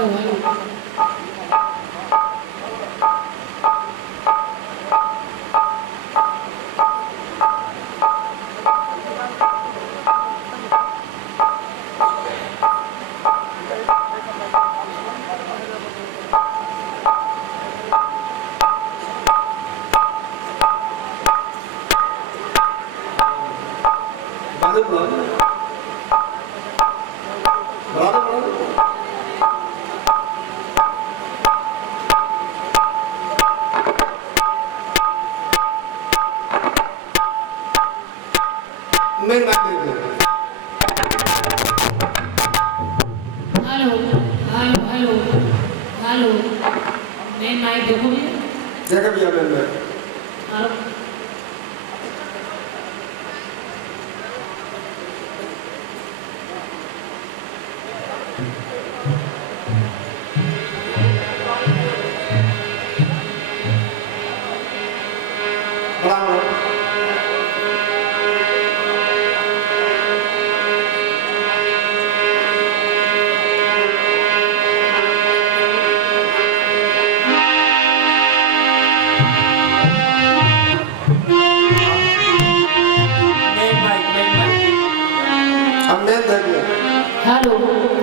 Hello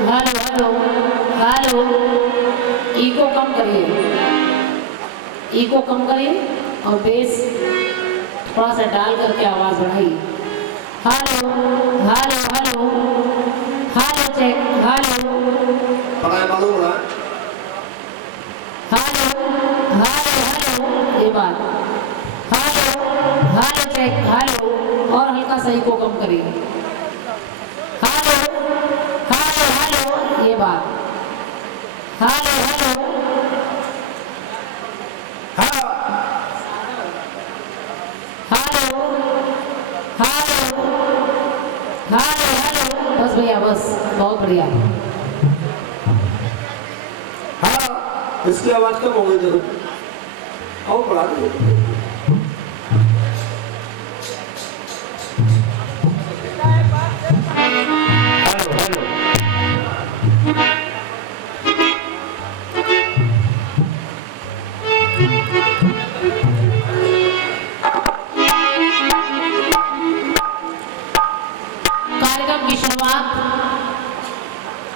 hello hello hello, echo कम करिए, echo कम करिए और बेस थोड़ा सा डाल करके आवाज बढ़ाइए। Hello hello hello hello check, hello hello hello hello, ये बात हेलो हेलो चेक, हेलो और हल्का सा ईको कम करिए। हेलो हेलो हेलो, ये बात hello hello hello hello hello hello hello, बस भैया बस, बहुत बढ़िया। हाँ, इसकी आवाज कम हो गई, देखो और बढ़ा दो।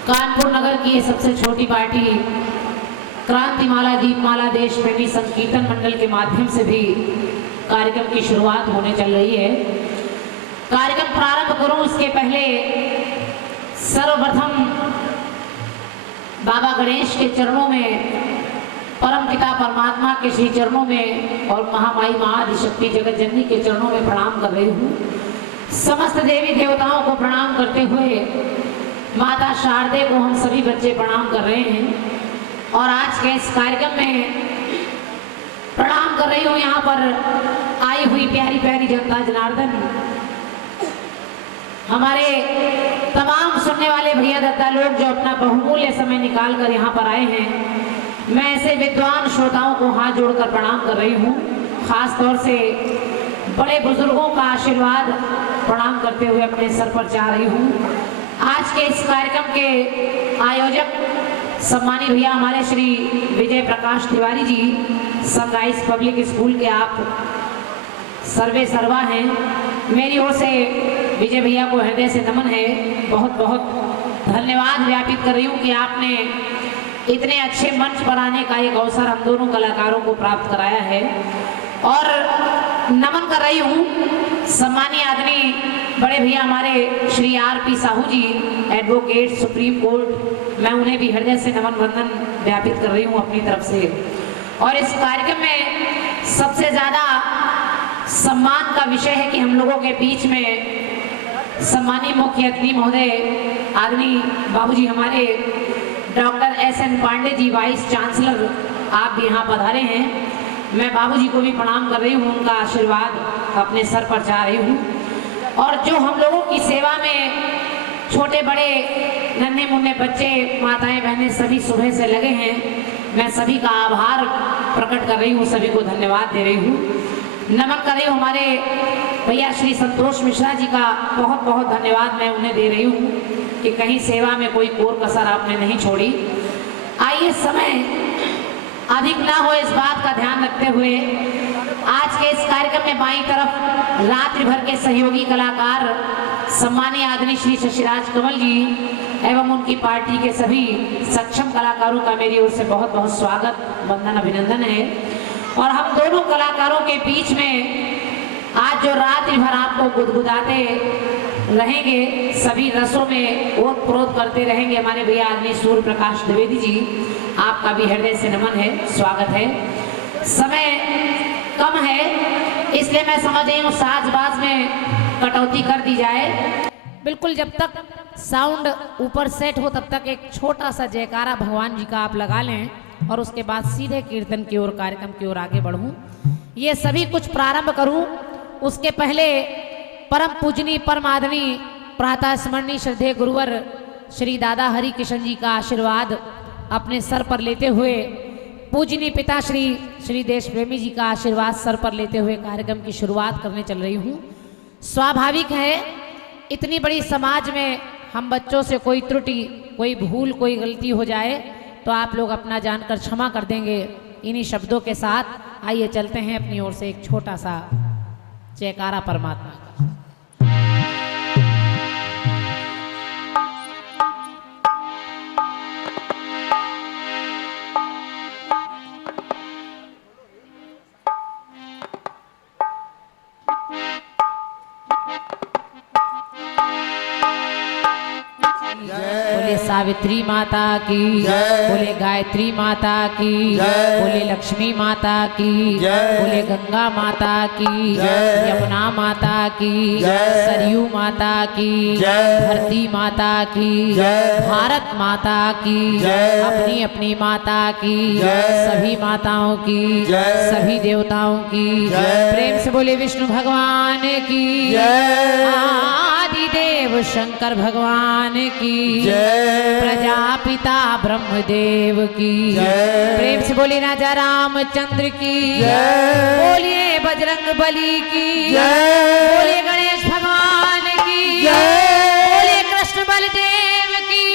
कानपुर नगर की सबसे छोटी पार्टी क्रांतिमाला दीपमाला देश प्रेमी संकीर्तन मंडल के माध्यम से भी कार्यक्रम की शुरुआत होने चल रही है। कार्यक्रम प्रारंभ करूं उसके पहले सर्वप्रथम बाबा गणेश के चरणों में, परम पिता परमात्मा के श्री चरणों में और महामाई महाआदिशक्ति जगत जननी के चरणों में प्रणाम कर रही हूँ। समस्त देवी देवताओं को प्रणाम करते हुए माता शारदे को हम सभी बच्चे प्रणाम कर रहे हैं। और आज के इस कार्यक्रम में प्रणाम कर रही हूँ यहाँ पर आई हुई प्यारी प्यारी जनता जनार्दन, हमारे तमाम सुनने वाले भैया दत्ता लोग जो अपना बहुमूल्य समय निकाल कर यहाँ पर आए हैं। मैं ऐसे विद्वान श्रोताओं को हाथ जोड़कर प्रणाम कर रही हूँ। खास तौर से बड़े बुजुर्गों का आशीर्वाद प्रणाम करते हुए अपने सर पर चाह रही हूँ। आज के इस कार्यक्रम के आयोजक सम्मानित भैया हमारे Shri Vijay Prakash Tiwari ji, sunrise public school के आप सर्वे सर्वा हैं। मेरी ओर से विजय भैया को हृदय से नमन है, बहुत बहुत धन्यवाद ज्ञापित कर रही हूँ कि आपने इतने अच्छे मंच पर आने का एक अवसर हम दोनों कलाकारों को प्राप्त कराया है। और नमन कर रही हूँ सम्मानीय आदमी बड़े भैया हमारे श्री आर.पी. साहू जी, एडवोकेट सुप्रीम कोर्ट, मैं उन्हें भी हृदय से नमन वंदन ज्ञापित कर रही हूँ अपनी तरफ से। और इस कार्यक्रम में सबसे ज़्यादा सम्मान का विषय है कि हम लोगों के बीच में सम्मानीय मुख्य अतिथि महोदय आदमी बाबूजी हमारे doctor S.N. Pandey ji, vice chancellor, आप भी यहाँ पधारे हैं। मैं बाबूजी को भी प्रणाम कर रही हूँ, उनका आशीर्वाद अपने सर पर चाह रही हूँ। और जो हम लोगों की सेवा में छोटे बड़े नन्हे मुन्ने बच्चे, माताएं बहनें सभी सुबह से लगे हैं, मैं सभी का आभार प्रकट कर रही हूँ, सभी को धन्यवाद दे रही हूँ, नमन कर रही हूँ। हमारे भैया श्री संतोष मिश्रा जी का बहुत बहुत धन्यवाद मैं उन्हें दे रही हूँ कि कहीं सेवा में कोई कोर कसर आपने नहीं छोड़ी। आइए समय अधिक ना हो इस बात का ध्यान रखते हुए आज के इस कार्यक्रम में बाईं तरफ रात्रि भर के सहयोगी कलाकार सम्मानीय आदरणीय श्री शशिराज कंवल जी एवं उनकी पार्टी के सभी सक्षम कलाकारों का मेरी ओर से बहुत बहुत स्वागत वंदन अभिनंदन है। और हम दोनों कलाकारों के बीच में आज जो रात्रि भर आपको गुदगुदाते रहेंगे, सभी रसों में ओत प्रोत करते रहेंगे हमारे भैया आदरणीय सूर्य प्रकाश द्विवेदी जी, आपका भी हृदय से नमन है, स्वागत है। समय कम है इसलिए मैं समझ रही हूँ साजबाज में कटौती कर दी जाए। बिल्कुल जब तक साउंड ऊपर सेट हो तब तक एक छोटा सा जयकारा भगवान जी का आप लगा लें और उसके बाद सीधे कीर्तन की ओर, कार्यक्रम की ओर आगे बढ़ूं। ये सभी कुछ प्रारंभ करूं उसके पहले परम पूजनीय परम आदरणीय प्रातः स्मरणीय श्रद्धेय गुरुवर श्री दादा हरि किशन जी का आशीर्वाद अपने सर पर लेते हुए, पूजनीय पिता श्री देश प्रेमी जी का आशीर्वाद सर पर लेते हुए कार्यक्रम की शुरुआत करने चल रही हूँ। स्वाभाविक है इतनी बड़ी समाज में हम बच्चों से कोई त्रुटि, कोई भूल, कोई गलती हो जाए तो आप लोग अपना जानकर क्षमा कर देंगे। इन्हीं शब्दों के साथ आइए चलते हैं अपनी ओर से एक छोटा सा जयकारा परमात्मा का। बोले सावित्री माता की, बोले गायत्री माता की, बोले लक्ष्मी माता की, बोले गंगा माता की, यमुना माता की, सरयू माता की, धरती माता की, भारत माता की, अपनी अपनी माता की, सभी माताओं की, सभी देवताओं की, प्रेम से बोले विष्णु भगवान की, देव शंकर भगवान की, प्रजापिता ब्रह्मदेव की, प्रेम से बोले राजा रामचंद्र की, बोलिए बजरंग बली की, बोलिए गणेश भगवान की, बोलिए कृष्ण बलदेव की,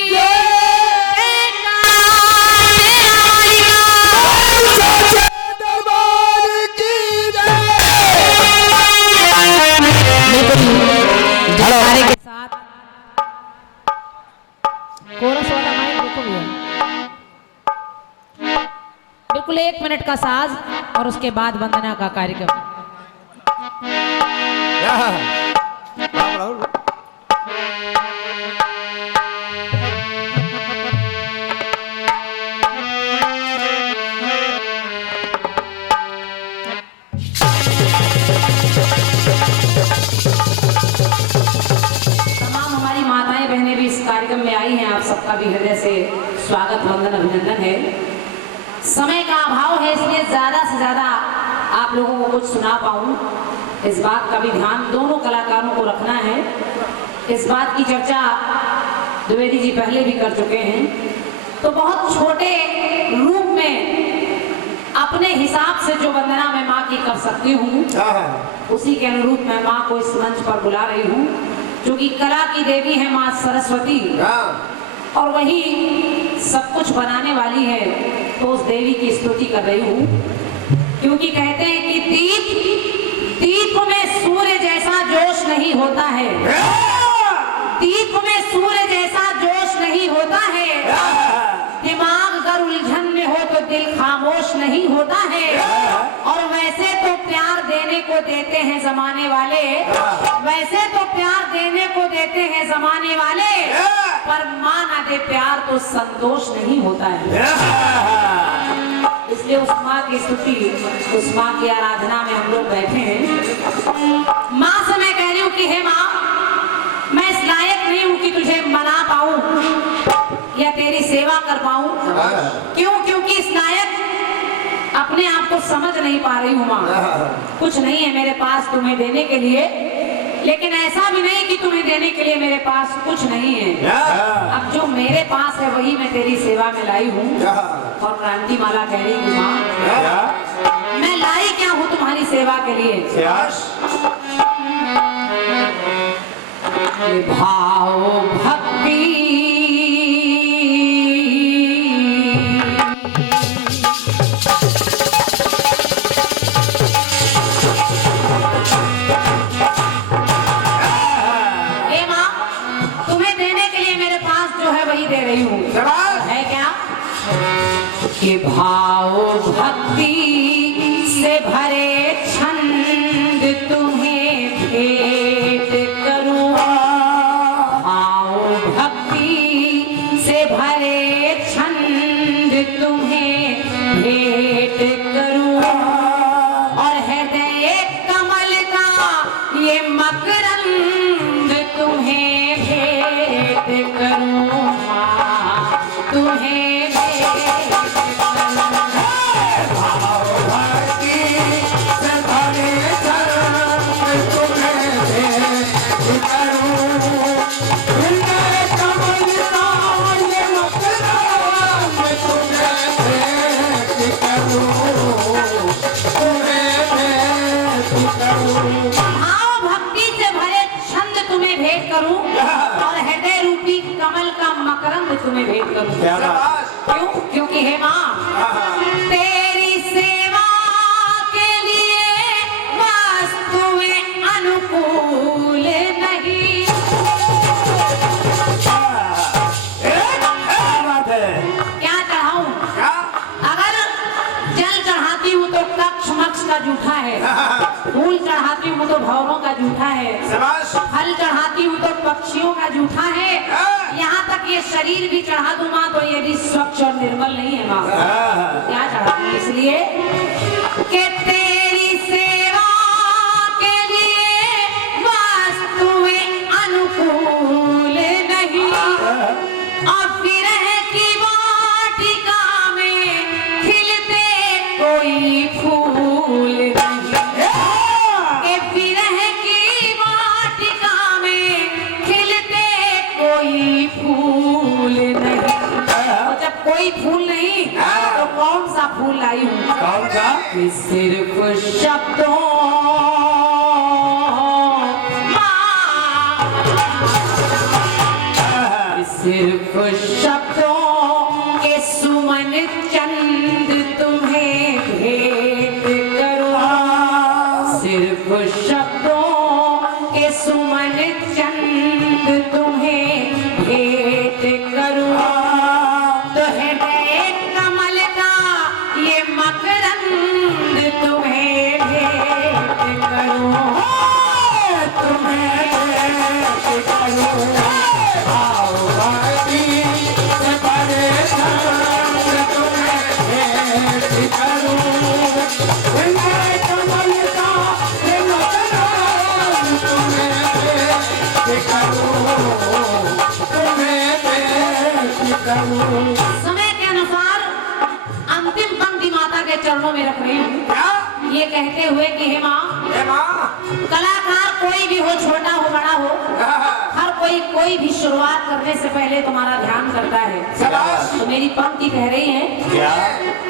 के साथ कोरस वाला माइक देखो भैया, बिल्कुल 1 मिनट का साज और उसके बाद वंदना का कार्यक्रम। कार्यक्रम में आई हैं, आप सबका भी हृदय से स्वागत वंदन अभिनंदन है। समय का अभाव है इसलिए ज्यादा से ज्यादा आप लोगों को कुछ सुना पाऊं, इस बात का भी ध्यान दोनों कलाकारों को रखना है। इस बात की चर्चा द्विवेदी जी पहले भी कर चुके हैं, तो बहुत छोटे रूप में अपने हिसाब से जो वंदना मैं माँ की कर सकती हूँ उसी के अनुरूप मैं माँ को इस मंच पर बुला रही हूँ, क्योंकि कला की देवी है माँ सरस्वती और वही सब कुछ बनाने वाली है, तो उस देवी की स्तुति कर रही हूँ। क्योंकि कहते हैं कि दीप में सूर्य जैसा जोश नहीं होता है, दीप में सूर्य जैसा जोश नहीं होता है, दिमाग अगर उलझन में हो तो दिल खामोश नहीं होता है। और वैसे तो प्यार देने को देते हैं जमाने वाले, वैसे तो प्यार देने को देते हैं जमाने वाले, पर माँ ना दे प्यार तो संतोष नहीं होता है। इसलिए उस माँ की स्तुति, उस माँ की आराधना में हम लोग बैठे हैं। माँ से मैं कह रही हूँ कि हे माँ, मैं इस लायक नहीं हूँ कि तुझे मना पाऊं या तेरी सेवा कर पाऊं। क्यों? क्योंकि इस लायक अपने आप को समझ नहीं पा रही हूँ माँ। कुछ नहीं है मेरे पास तुम्हें देने के लिए, लेकिन ऐसा भी नहीं कि तुम्हें देने के लिए मेरे पास कुछ नहीं है। अब जो मेरे पास है वही मैं तेरी सेवा में लाई हूँ। और क्रांति माला कह रही हूँ माँ, मैं लाई क्या हूँ तुम्हारी सेवा के लिए। भाव भक्ति वही दे रही हूँ। शाबाश। है क्या कि भाव भक्ति से भरे छंद तुम्हें भेंट करूं, भाव भक्ति से भरे छंद तुम्हें भेंट करूं, और हृदय कमल का ये मकरंद तुम्हें भेंट करूं, तुम्हें तुम्हें भेंट करूं। क्यों? क्योंकि हे माँ तेरी सेवा के लिए वस्तुएं अनुकूल नहीं। क्या चढ़ाऊं? अगर जल चढ़ाती हूँ तो कक्ष मक्ष का जूठा है, फूल चढ़ाती हूँ तो भौरों का जूठा है, फल चढ़ाती हूँ तो पक्षियों का जूठा है, यहाँ तक ये शरीर भी चढ़ा दूं माँ तो ये भी स्वच्छ और निर्मल नहीं है माँ। क्या चढ़ा दूं? इसलिए कि तेरी सेवा के लिए वस्तुएं अनुकूल नहीं, और फिर की वाटिका में खिलते कोई फूल नहीं, कि फिर की वाटिका में खिलते कोई फूल नहीं। तो जब कोई फूल नहीं तो कौन सा फूल लाई हूँ? कौन सा? सिर्फ शब्दों सिर्फ शब्दों के सुमन चंद तुम्हें भेंट करूं, सिर्फ शब्दों के सुमन चंद तुम्हें भेंट करूं, तो हृदय कमल का ये मकरंद तुम्हें भेंट करूं, तुम्हें भेंट करूं। समय के अनुसार अंतिम पंक्ति माता के चरणों में रख रही हूँ, ये कहते हुए कि हे माँ, कलाकार कोई भी हो, छोटा हो बड़ा हो, हर कोई भी शुरुआत करने से पहले तुम्हारा ध्यान करता है। तो मेरी पंक्ति कह रही है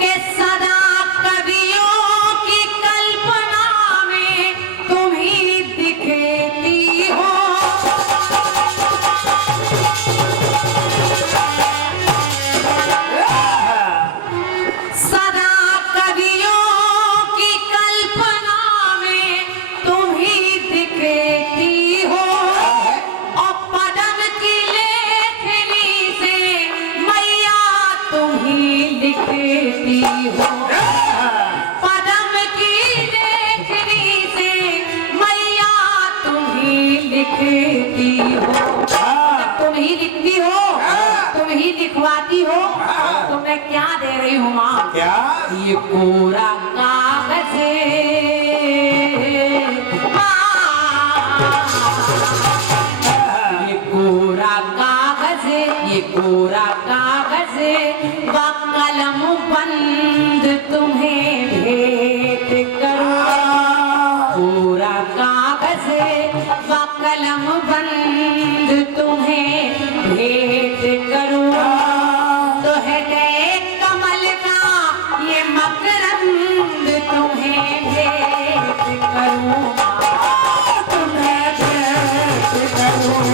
कि सदा कवियों की कल्पना में तुम ही दिखती हो, सदा कवियों की कल्पना में तुम ही दिखती हो, और पदम की लेखनी से मैया तुम ही लिखती हो, पदम की लेखनी से मैया तुम ही लिखती हो। तुम ही लिखती हो, तुम ही लिखवाती हो, तो मैं क्या दे रही हूँ माँ? क्या? ये कोरा कागज ये कोरा कागज, ये कोरा कागज व कलम बंद तुम्हें भेंट करूं, कोरा कागज व कलम बंद तुम्हें भेंट करूं, तो हृदय कमल का ये मकरंद तुम्हें भेंट करूं, तुम्हें भेंट करूं।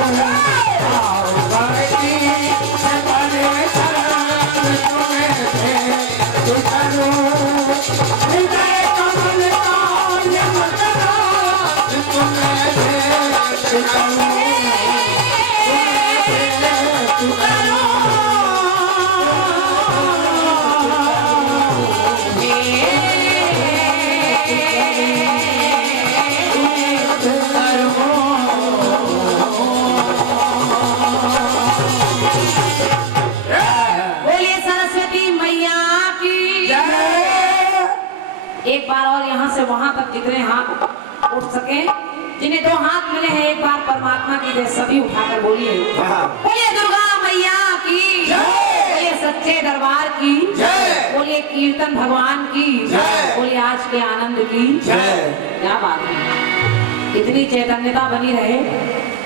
Thank you. बोलिए सरस्वती मैया की। एक बार और यहाँ से वहां तक जितने हाथ उठ सके, जिन्हें 2 हाथ मिले हैं, एक बार परमात्मा की जय सभी उठाकर बोलिए। बोलिए दुर्गा मैया की, बोलिए सच्चे दरबार की, बोलिए कीर्तन भगवान की, बोलिए आज के आनंद की। क्या बात है, इतनी चैतन्यता बनी रहे,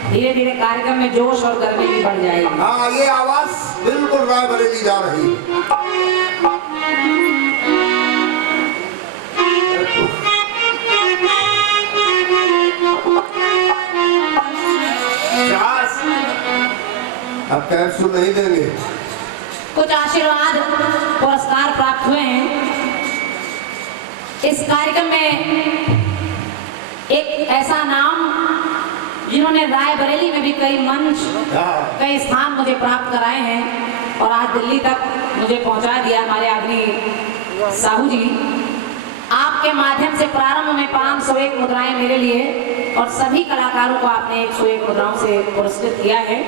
धीरे धीरे कार्यक्रम में जोश और गर्मी भी बढ़ जाएगी। हाँ, ये आवाज बिल्कुल रायबरेली जा रही है। अब कैप्सूल नहीं देंगे। कुछ आशीर्वाद पुरस्कार प्राप्त हुए हैं। इस कार्यक्रम में एक ऐसा नाम जिन्होंने रायबरेली में भी कई मंच, कई स्थान मुझे प्राप्त कराए हैं और आज दिल्ली तक मुझे पहुंचा दिया, हमारे आदमी साहू जी। आपके माध्यम से प्रारंभ में 501 मुद्राएं मेरे लिए और सभी कलाकारों को आपने 101 मुद्राओं से पुरस्कृत किया है।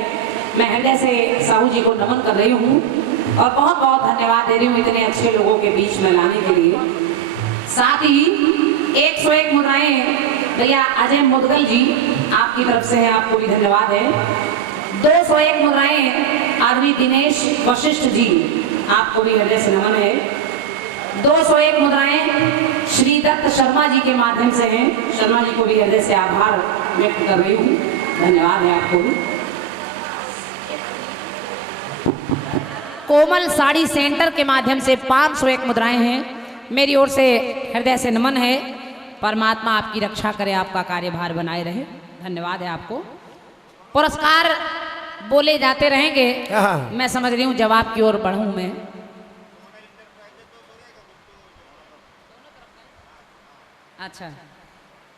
मैं हृदय से साहू जी को नमन कर रही हूँ और बहुत बहुत धन्यवाद दे रही हूँ इतने अच्छे लोगों के बीच में लाने के लिए। साथ ही 101 मुद्राएं भैया अजय मुदगल जी आपकी तरफ से है, आपको भी धन्यवाद है। 201 मुद्राएं आदमी दिनेश वशिष्ठ जी, आपको भी हृदय से नमन है। 201 मुद्राएं श्री दत्त शर्मा जी के माध्यम से हैं, शर्मा जी को भी हृदय से आभार व्यक्त कर रही हूँ, धन्यवाद है आपको भी। कोमल साड़ी सेंटर के माध्यम से 501 मुद्राएं हैं, मेरी ओर से हृदय से नमन है। परमात्मा आपकी रक्षा करे, आपका कार्यभार बनाए रहे, धन्यवाद है आपको। पुरस्कार बोले जाते रहेंगे, मैं समझ रही हूँ जवाब की ओर बढ़ूं मैं। अच्छा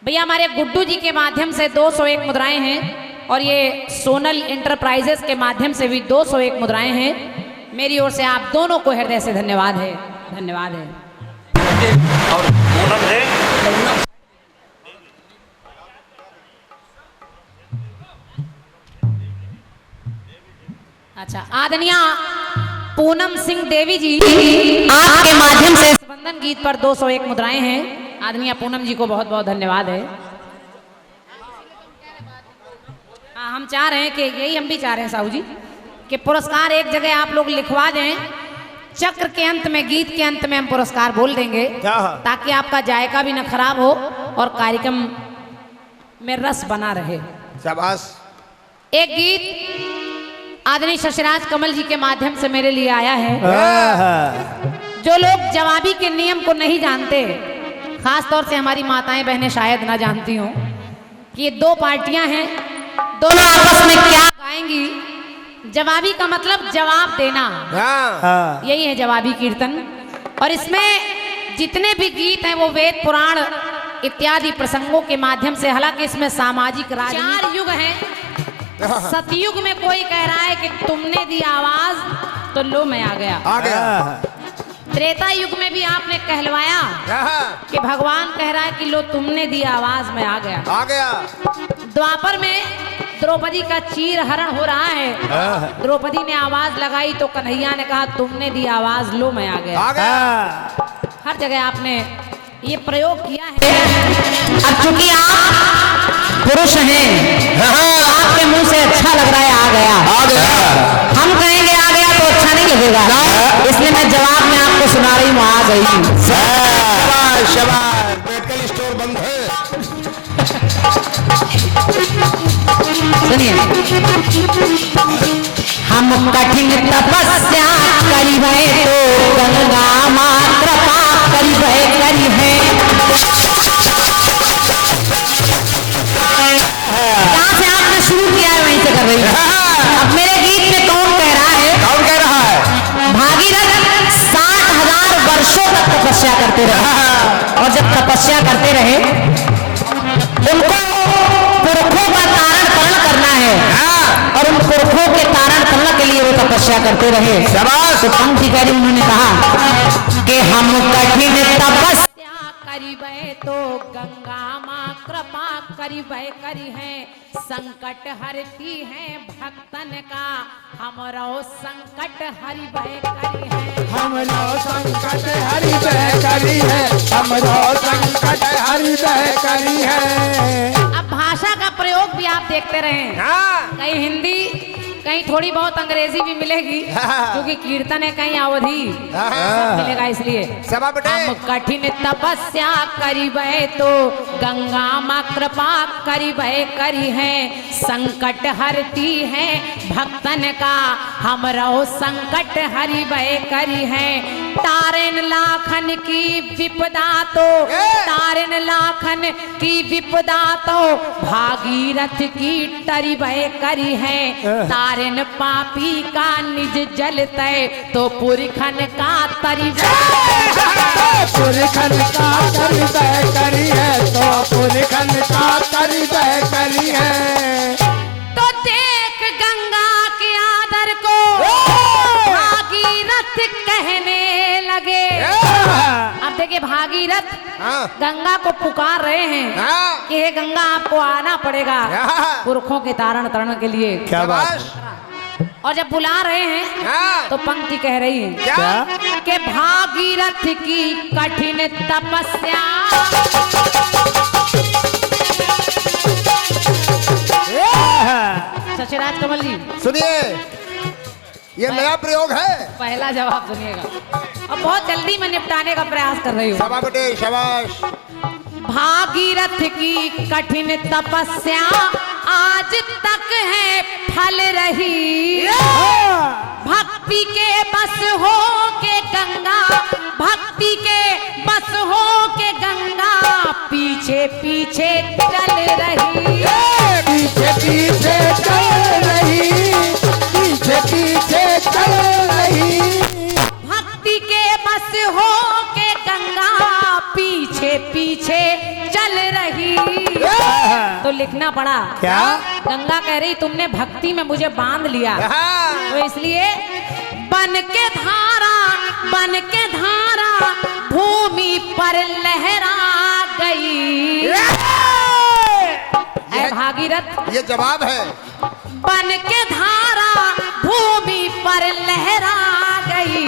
भैया, हमारे गुड्डू जी के माध्यम से 201 मुद्राएं हैं और ये सोनल इंटरप्राइजेस के माध्यम से भी 201 मुद्राएं हैं। मेरी ओर से आप दोनों को हृदय से धन्यवाद है, धन्यवाद है। और पूनम है अच्छा, आदरणीय पूनम सिंह देवी जी आपके माध्यम से स्पंदन गीत पर 201 मुद्राएं हैं। आदरणीय पूनम जी को बहुत बहुत धन्यवाद है। हम चाह रहे हैं कि यही हम भी चाह रहे हैं साहू जी कि पुरस्कार एक जगह आप लोग लिखवा दें, चक्र के अंत में, गीत के अंत में हम पुरस्कार बोल देंगे ताकि आपका जायका भी न खराब हो और कार्यक्रम में रस बना रहे। शाबाश। एक गीत आदरणीय शशिराज कमल जी के माध्यम से मेरे लिए आया है। जो लोग जवाबी के नियम को नहीं जानते, खास तौर से हमारी माताएं बहनें शायद ना जानती हों कि ये 2 पार्टियां हैं, दोनों आपस में क्या गाएंगी। जवाबी का मतलब जवाब देना, यही है जवाबी कीर्तन। और इसमें जितने भी गीत हैं वो वेद पुराण इत्यादि प्रसंगों के माध्यम से, हालांकि इसमें सामाजिक 4 युग हैं। सतयुग में कोई कह रहा है कि तुमने दी आवाज तो लो मैं आ गया। त्रेता युग में भी आपने कहलवाया कि भगवान कह रहा है कि लो तुमने दी आवाज मैं आ गया। द्वापर में द्रौपदी का चीर हरण हो रहा है, द्रौपदी ने आवाज लगाई तो कन्हैया ने कहा तुमने दी आवाज लो मैं आ गया। हर जगह आपने ये प्रयोग किया है। अब चूंकि आप पुरुष हैं, आपके मुंह से अच्छा लग रहा है आ गया, हम कहेंगे आ गया तो अच्छा नहीं लगेगा, इसलिए मैं जवाब में आपको सुना रही हूँ आ गई। मेडिकल स्टोर बंद है। सुनिए, हम कठिन तपस्या करी भय तो गंगा माँ कृपा करी भय करी है। जहाँ से आपने शुरू किया है वहीं से कर रही है। अब मेरे गीत में कौन कह रहा है? भागीरथ 60,000 वर्षों तक तपस्या करते रहे और जब तपस्या करते रहे उनको पुरखों का तारण करण करना है और उन पुरखों के तारण करने के लिए वो तपस्या करते रहे। तो पंक्ति करी उन्होंने कहा कि हम कठिन तपस्या करी तो गंगा माँ कृपा करी बह करी है, संकट हरती है भक्तन का, हमरो संकट हरि बह करी है। हमरो संकट हरि बह करी है, हमरो संकट हरि बह करी है। अब भाषा का प्रयोग भी आप देखते रहे, हाँ कहीं हिंदी कहीं थोड़ी बहुत अंग्रेजी भी मिलेगी, क्योंकि कीर्तन है, कहीं अवधि सब मिलेगा, इसलिए सभा बेटे हम कठिन तपस्या करिबे तो गंगा माँ कृपा करिबे करी है, संकट हरती है भक्तन का, हमरो संकट हरिबे करी है। तारन लाखन की विपदा तो, तारन लाखन की विपदा तो भागीरथ की टरिबे करी है, तारन पापी का निज जलते तो पुरखन का तरिबे, पुरखन का तरि बह करी है, तो पुरखन का तरि बह करी है। तो देख गंगा के आदर को भागीरथ कहने लगे। अब देखिए भागीरथ हाँ गंगा को पुकार रहे हैं हाँ कि हे गंगा आपको आना पड़ेगा हाँ। पुरखों के तारण तरण के लिए। क्या बात है? शाबाश। और जब बुला रहे हैं हाँ तो पंक्ति कह रही है क्या कि भागीरथ की कठिन तपस्या, सचराज कमल जी सुनिए, ये नया प्रयोग है। पहला जवाब सुनिएगा, अब बहुत जल्दी मैं निपटाने का प्रयास कर रही हूँ। सभा बेटे शाबाश। भागीरथ की कठिन तपस्या आज तक है फल रही, भक्ति के बस हो के गंगा, भक्ति के बस हो के गंगा पीछे पीछे चल रही, पीछे पीछे चल रही, पीछे पीछे चल रही। भक्ति के बस हो के गंगा पीछे पीछे चल रही। तो लिखना पड़ा क्या? गंगा कह रही तुमने भक्ति में मुझे बांध लिया, हाँ तो इसलिए बन के धारा भूमि पर लहरा गई। ऐ भागीरथ ये जवाब है। बन के धारा भूमि पर लहरा गई,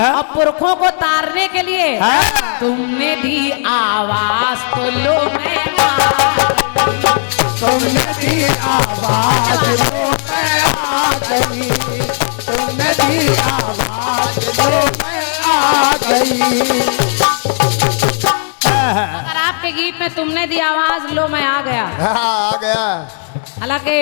अब पुरखों को तारने के लिए तुमने दी आवाज तो लो मैं तुमने दी आवाज लो मैं आ गई, तुमने दी आवाज लो मैं आ गई। अगर आपके गीत में तुमने दी आवाज लो मैं आ गया, हाँ आ गया। हालांकि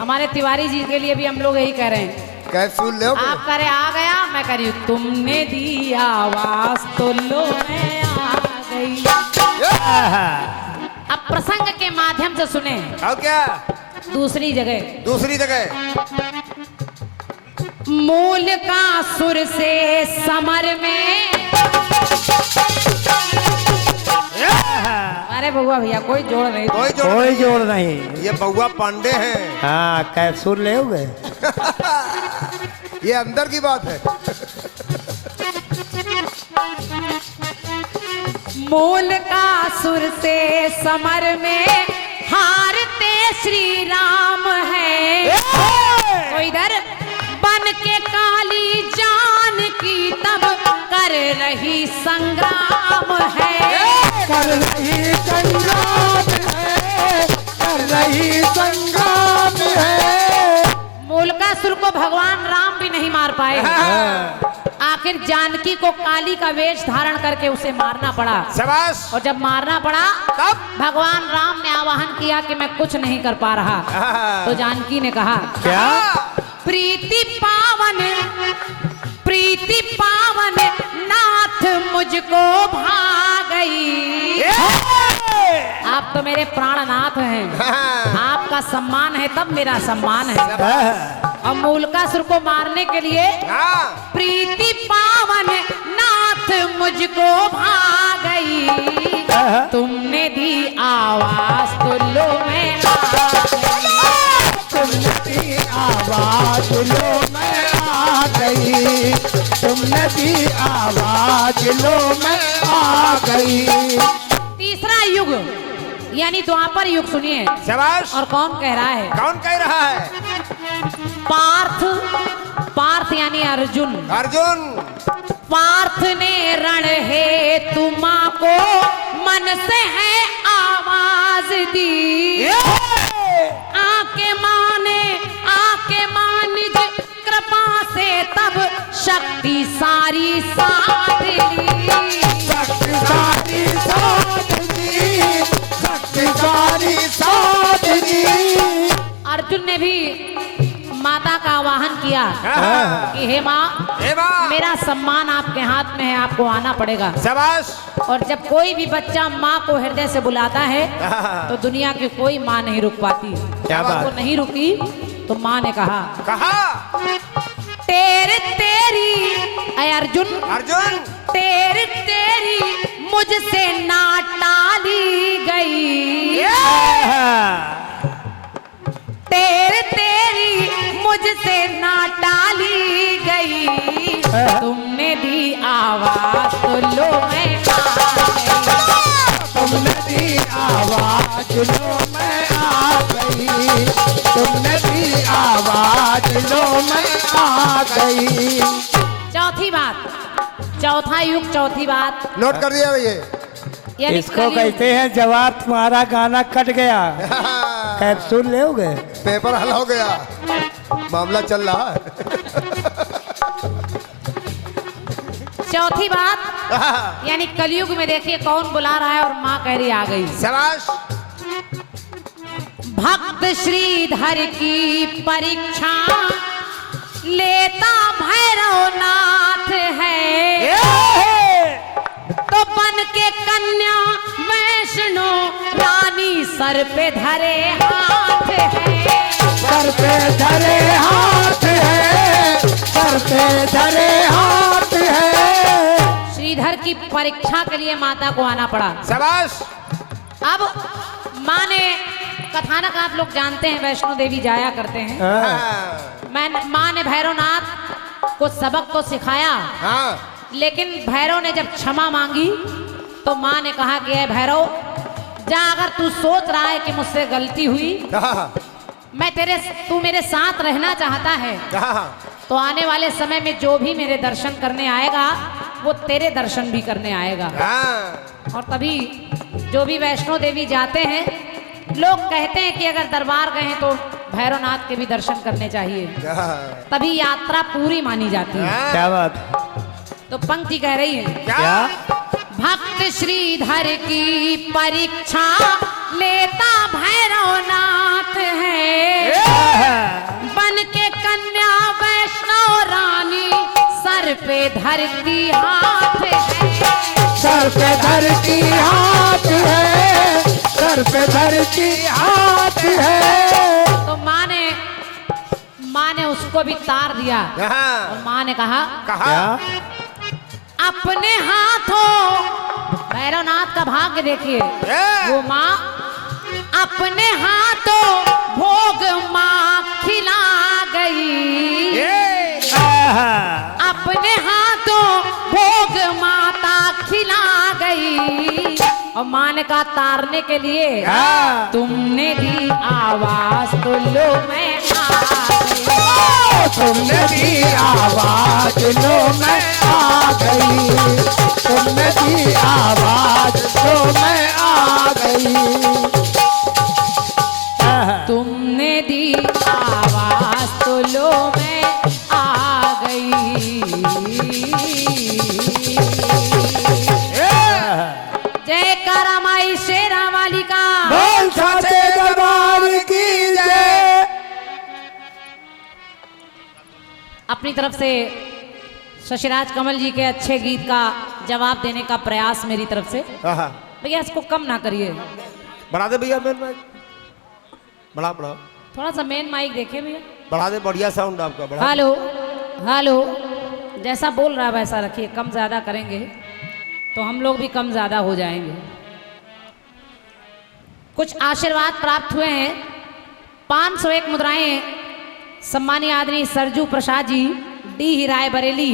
हमारे तिवारी जी के लिए भी हम लोग यही कह रहे हैं, कैसे सुन लो आप कह रहे आ गया, मैं कह रही हूँ तुमने दी आवाज तो लो मैं आ गई। अब प्रसंग के माध्यम से सुने और क्या दूसरी जगह, दूसरी जगह मूल का सुर से समर में, अरे बउआ भैया कोई जोड़ नहीं, कोई जोड़ नहीं। ये बउआ पांडे हैं। हाँ कैप्सूल ले गए। ये अंदर की बात है। मूल का सुर से समर में हारते श्री राम है, तो इधर बन के काली जान की तब कर रही संग्राम है, कर रही संग्राम है, कर रही संग्राम है। मूलकासुर को भगवान राम भी नहीं मार पाए, आखिर जानकी को काली का वेश धारण करके उसे मारना पड़ा। शाबाश। और जब मारना पड़ा तब भगवान राम ने आवाहन किया कि मैं कुछ नहीं कर पा रहा, तो जानकी ने कहा क्या? प्रीति पावन नाथ मुझको भा गई, आप तो मेरे प्राणनाथ हैं, आपका सम्मान है तब मेरा सम्मान है। और मूलकासुर को मारने के लिए प्रीति पावन नाथ मुझको भा गई, तुमने दी आवाज तो लो मैं आ गई, तुमने दी आवाज लो मैं आ गई, तुमने दी आवाज लो मैं आ गई। कलयुग यानी द्वापर युग सुनिए। शाबाश। और कौन कह रहा है? कौन कह रहा है? पार्थ, पार्थ यानी अर्जुन। अर्जुन। पार्थ ने रण है तुमा को मन से है आवाज दी। आके मान निज कृपा से तब शक्ति सारी साथ ली। शक्ति सारी साथ दी, शक्ति सारी साथ दी। अर्जुन ने भी माता का आवाहन किया कि हे माँ, मेरा सम्मान आपके हाथ में है, आपको आना पड़ेगा। शाबाश। और जब कोई भी बच्चा माँ को हृदय से बुलाता है तो दुनिया की कोई माँ नहीं रुक पाती। क्या बात? वो नहीं रुकी तो माँ ने कहा तेरी अय अर्जुन, अर्जुन तेरी मुझसे ना टाली गई। तेरी मुझसे ना टाली गई। तुमने दी आवाज तो लो मैं आ गई। तुमने दी आवाज लो मैं आ गई। तुमने दी आवाज लो मैं आ गई। चौथी बात, चौथा युग, चौथी बात। नोट कर दिया भैया। यानी इसको कलयुग। कहते हैं जवाब तुम्हारा गाना कट गया। कैप्सूल लोगे? पेपर हल हो गया, मामला चल रहा है। चौथी बात यानी कलयुग में देखिए कौन बुला रहा है और माँ कह रही आ गई। शाबाश। भक्त श्रीधर की परीक्षा लेता भैरवनाथ है। तो बन के कन्या वैष्णो रानी सर पे धरे हाथ है। सर पे धरे हाथ है, सर पे धरे हाथ है। श्रीधर की परीक्षा के लिए माता को आना पड़ा। शाबाश। अब माँ ने, कथानक आप लोग जानते हैं, वैष्णो देवी जाया करते हैं। माँ ने भैरवनाथ को सबक तो सिखाया, लेकिन भैरव ने जब क्षमा मांगी तो माँ ने कहा कि भैरव जा, अगर तू सोच रहा है कि मुझसे गलती हुई, तू मेरे साथ रहना चाहता है, तो आने वाले समय में जो भी मेरे दर्शन करने आएगा वो तेरे दर्शन भी करने आएगा। और तभी जो भी वैष्णो देवी जाते हैं, लोग कहते हैं कि अगर दरबार गए तो भैरवनाथ के भी दर्शन करने चाहिए, तभी यात्रा पूरी मानी जाती है। क्या बात? तो पंक्ति कह रही है क्या? भक्त श्रीधर की परीक्षा लेता भैरवनाथ है। बन के कन्या वैष्णव रानी सर पे धरती हाथ है। सर पे धरती हाथ है, सर पे धरती हाथ है। तो माँ ने उसको भी तार दिया और माँ ने कहा अपने हाथों, भैरवनाथ का भाग्य देखिए, वो माँ अपने हाथों भोग माँ खिला गई। अपने हाथों भोग माता खिला गई। और माँ ने कहा तारने के लिए तुमने दी आवाज तो लो मैं आ गई। तुमने दी आवाज लो मैं आ गई। तुमने दी आवाज लो मैं आ गई। तुमने दी आवाज तो लो मैं आ गई। जय कारा माई शेरा वाली का। बोल साचे दरबार की जय। अपनी तरफ से शशिराज कमल जी के अच्छे गीत का जवाब देने का प्रयास मेरी तरफ से। भैया इसको कम ना करिए, बढ़ा दे भैया, मेन माइक बढ़ा, थोड़ा सा मेन माइक देखिए भैया, बढ़ा दे, बढ़िया साउंड आपका बढ़ा। हेलो हेलो, जैसा बोल रहा है वैसा रखिए, कम ज़्यादा करेंगे तो हम लोग भी कम ज़्यादा हो जाएंगे। कुछ आशीर्वाद प्राप्त हुए हैं। 501 मुद्राएं सम्मानीय आदरणीय सरजू प्रसाद जी, डी राय बरेली।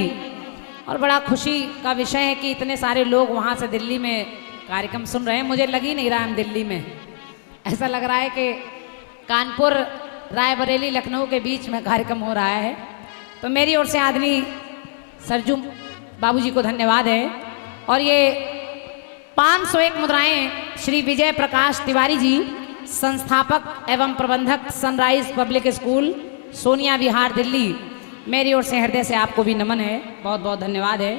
और बड़ा खुशी का विषय है कि इतने सारे लोग वहाँ से दिल्ली में कार्यक्रम सुन रहे हैं। मुझे लग ही नहीं रहा हम दिल्ली में, ऐसा लग रहा है कि कानपुर रायबरेली लखनऊ के बीच में कार्यक्रम हो रहा है। तो मेरी ओर से आदरणीय सरजू बाबूजी को धन्यवाद है। और ये 501 मुद्राएं श्री विजय प्रकाश तिवारी जी, संस्थापक एवं प्रबंधक sunrise public school Sonia Vihar Delhi, मेरी ओर से हृदय से आपको भी नमन है, बहुत बहुत धन्यवाद है।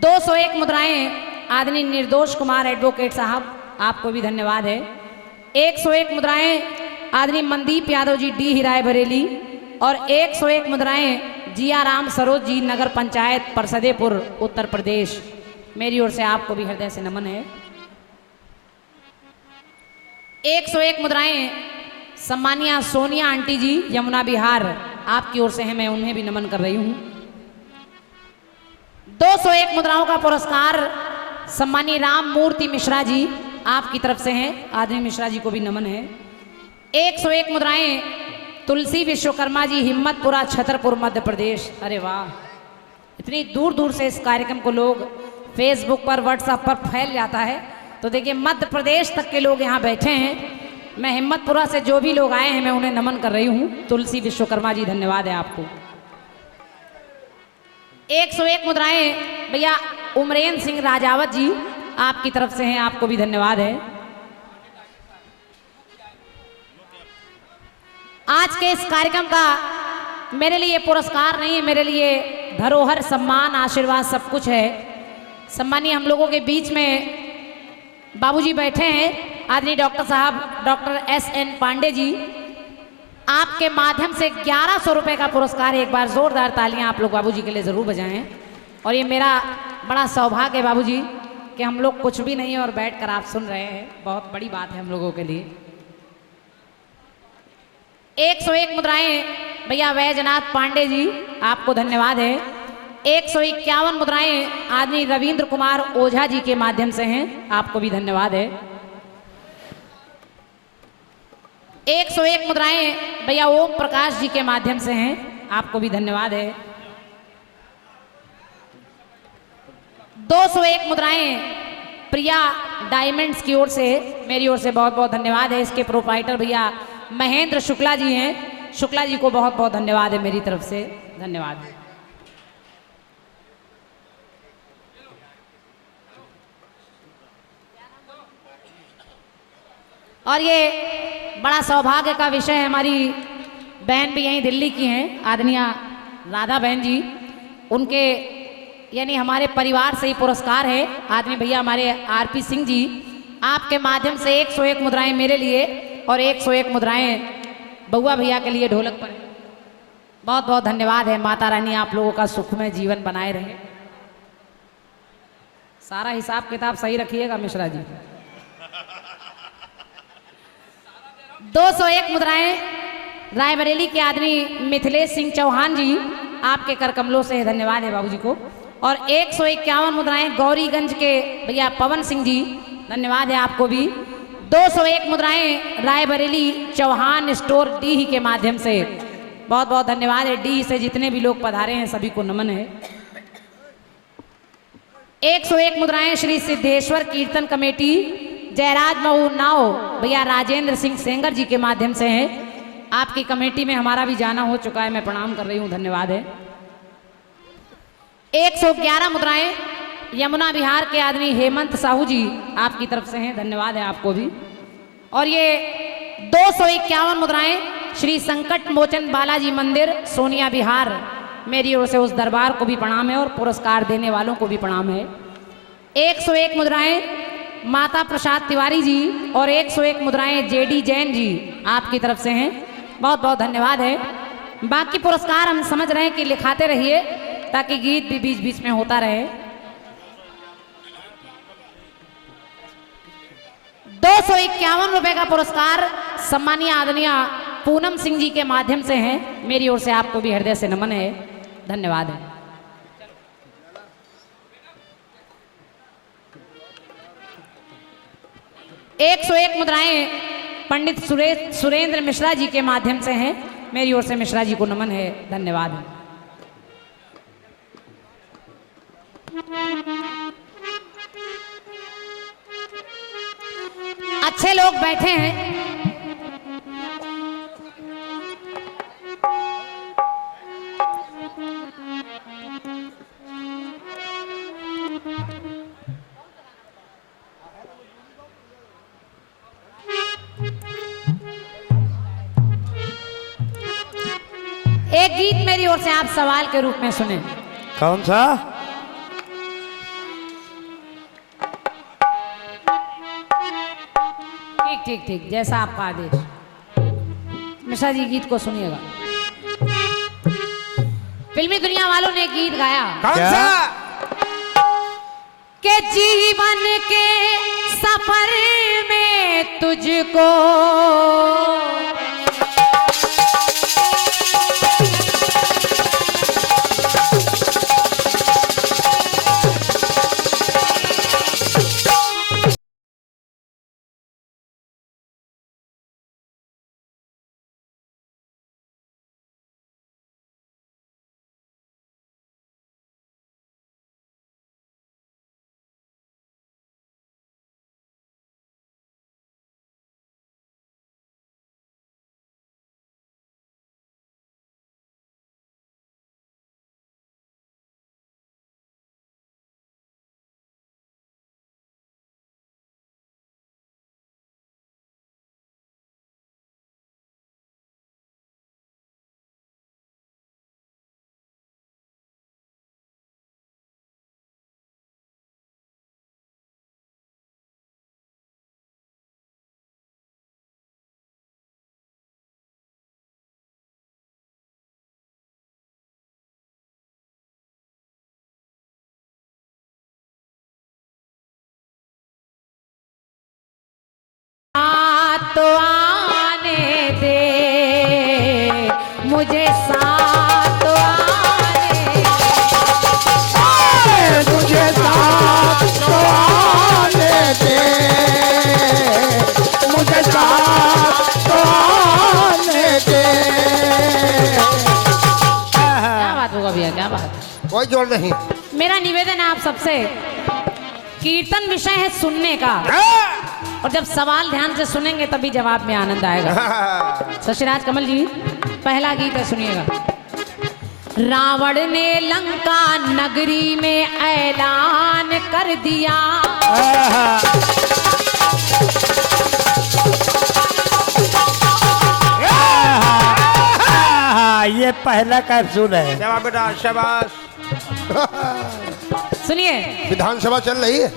201 मुद्राएं आदरणीय निर्दोष कुमार एडवोकेट साहब, आपको भी धन्यवाद है। 101 मुद्राएं आदरणीय मनदीप यादव जी डी हिराय बरेली, और 101 मुद्राएं जिया राम सरोज जी नगर पंचायत परसदेपुर उत्तर प्रदेश, मेरी ओर से आपको भी हृदय से नमन है। 101 मुद्राएं सम्मानिया सोनिया आंटी जी यमुना बिहार, आपकी ओर से है, मैं उन्हें भी नमन कर रही हूं। 201 मुद्राओं का पुरस्कार सम्मानीय राम मूर्ति मिश्रा जी, आपकी तरफ से हैं, आदरणीय मिश्रा जी को भी नमन है। 101 मुद्राएं तुलसी विश्वकर्मा जी हिम्मतपुरा छतरपुर मध्य प्रदेश। अरे वाह, इतनी दूर दूर से इस कार्यक्रम को लोग फेसबुक पर व्हाट्सएप पर फैल जाता है। तो देखिए मध्य प्रदेश तक के लोग यहाँ बैठे हैं। मैं हिम्मतपुरा से जो भी लोग आए हैं मैं उन्हें नमन कर रही हूँ। तुलसी विश्वकर्मा जी धन्यवाद है आपको। 101 मुद्राएं भैया उमरेन सिंह राजावत जी, आपकी तरफ से हैं, आपको भी धन्यवाद है। आज के इस कार्यक्रम का मेरे लिए पुरस्कार नहीं है, मेरे लिए धरोहर सम्मान आशीर्वाद सब कुछ है। सम्मानीय हम लोगों के बीच में बाबूजी बैठे हैं, आदरणीय डॉक्टर साहब डॉक्टर SN पांडे जी, आपके माध्यम से 1100 रुपए का पुरस्कार। एक बार जोरदार तालियां आप लोग बाबूजी के लिए जरूर बजाएं। और ये मेरा बड़ा सौभाग्य है बाबूजी कि हम लोग कुछ भी नहीं है और बैठकर आप सुन रहे हैं, बहुत बड़ी बात है हम लोगों के लिए। 101 मुद्राएं भैया वैजनाथ पांडे जी, आपको धन्यवाद है। 151 मुद्राएं आदरणीय रविंद्र कुमार ओझा जी के माध्यम से हैं, आपको भी धन्यवाद है। 101 मुद्राएं भैया ओम प्रकाश जी के माध्यम से हैं, आपको भी धन्यवाद है। 201 मुद्राएं प्रिया डायमंड्स की ओर से, मेरी ओर से बहुत बहुत धन्यवाद है। इसके प्रोप्राइटर भैया महेंद्र शुक्ला जी हैं, शुक्ला जी को बहुत बहुत धन्यवाद है मेरी तरफ से, धन्यवाद। और ये बड़ा सौभाग्य का विषय है, हमारी बहन भी यहीं दिल्ली की हैं, आदरणीय राधा बहन जी, उनके यानी हमारे परिवार से ही पुरस्कार है। आदरणीय भैया हमारे RP सिंह जी, आपके माध्यम से 101 मुद्राएं मेरे लिए और 101 मुद्राएं बउआ भैया के लिए ढोलक पर। बहुत बहुत धन्यवाद है। माता रानी आप लोगों का सुखमय जीवन बनाए रहे। सारा हिसाब किताब सही रखिएगा मिश्रा जी। 201 मुद्राएं रायबरेली के आदरणीय मिथिलेश सिंह चौहान जी, आपके कर कमलों से धन्यवाद है बाबूजी को। और 151 मुद्राएं गौरीगंज के भैया पवन सिंह जी, धन्यवाद है आपको भी। 201 मुद्राएं रायबरेली चौहान स्टोर डी के माध्यम से, बहुत बहुत धन्यवाद है। डी से जितने भी लोग पधारे हैं सभी को नमन है। 101 मुद्राएं श्री सिद्धेश्वर कीर्तन कमेटी जयराज महू नाव भैया राजेंद्र सिंह सेंगर जी के माध्यम से हैं, आपकी कमेटी में हमारा भी जाना हो चुका है, मैं प्रणाम कर रही हूँ, धन्यवाद है। 111 मुद्राएं यमुना बिहार के आदमी हेमंत साहू जी, आपकी तरफ से हैं, धन्यवाद है आपको भी। और ये 251 मुद्राएं श्री संकट मोचन बालाजी मंदिर सोनिया बिहार, मेरी ओर से उस दरबार को भी प्रणाम है और पुरस्कार देने वालों को भी प्रणाम है। 101 मुद्राएं माता प्रसाद तिवारी जी और 101 मुद्राएं JD जैन जी, आपकी तरफ से हैं, बहुत बहुत धन्यवाद है। बाकी पुरस्कार हम समझ रहे हैं कि लिखाते रहिए ताकि गीत भी बीच बीच में होता रहे। 251 रुपए का पुरस्कार सम्मानीय आदरणीय पूनम सिंह जी के माध्यम से हैं, मेरी ओर से आपको भी हृदय से नमन है, धन्यवाद है। एक 101 मुद्राएं पंडित सुरेंद्र मिश्रा जी के माध्यम से हैं, मेरी ओर से मिश्रा जी को नमन है, धन्यवाद है। अच्छे लोग बैठे हैं। एक गीत मेरी ओर से आप सवाल के रूप में सुने। कौन सा? ठीक ठीक ठीक, जैसा आपका आदेश। मिश्रा जी गीत को सुनिएगा। फिल्मी दुनिया वालों ने गीत गाया कौन क्या? सा? कि जीवन के सफर में तुझको तो आने दे, मुझे साथ तो आने दे, मुझे साथ तो आने दे, मुझे साथ तो आने दे। क्या बात होगा भैया, क्या बात। कोई जोड़ नहीं। मेरा निवेदन है आप सबसे, कीर्तन विषय है सुनने का, और जब सवाल ध्यान से सुनेंगे तभी जवाब में आनंद आएगा। शशिराज कमल जी, पहला गीत है, सुनिएगा। रावण ने लंका नगरी में ऐलान कर दिया, ये पहला कैप्सूल है। शाबाश बेटा, शाबाश। सुनिए। विधानसभा चल रही है।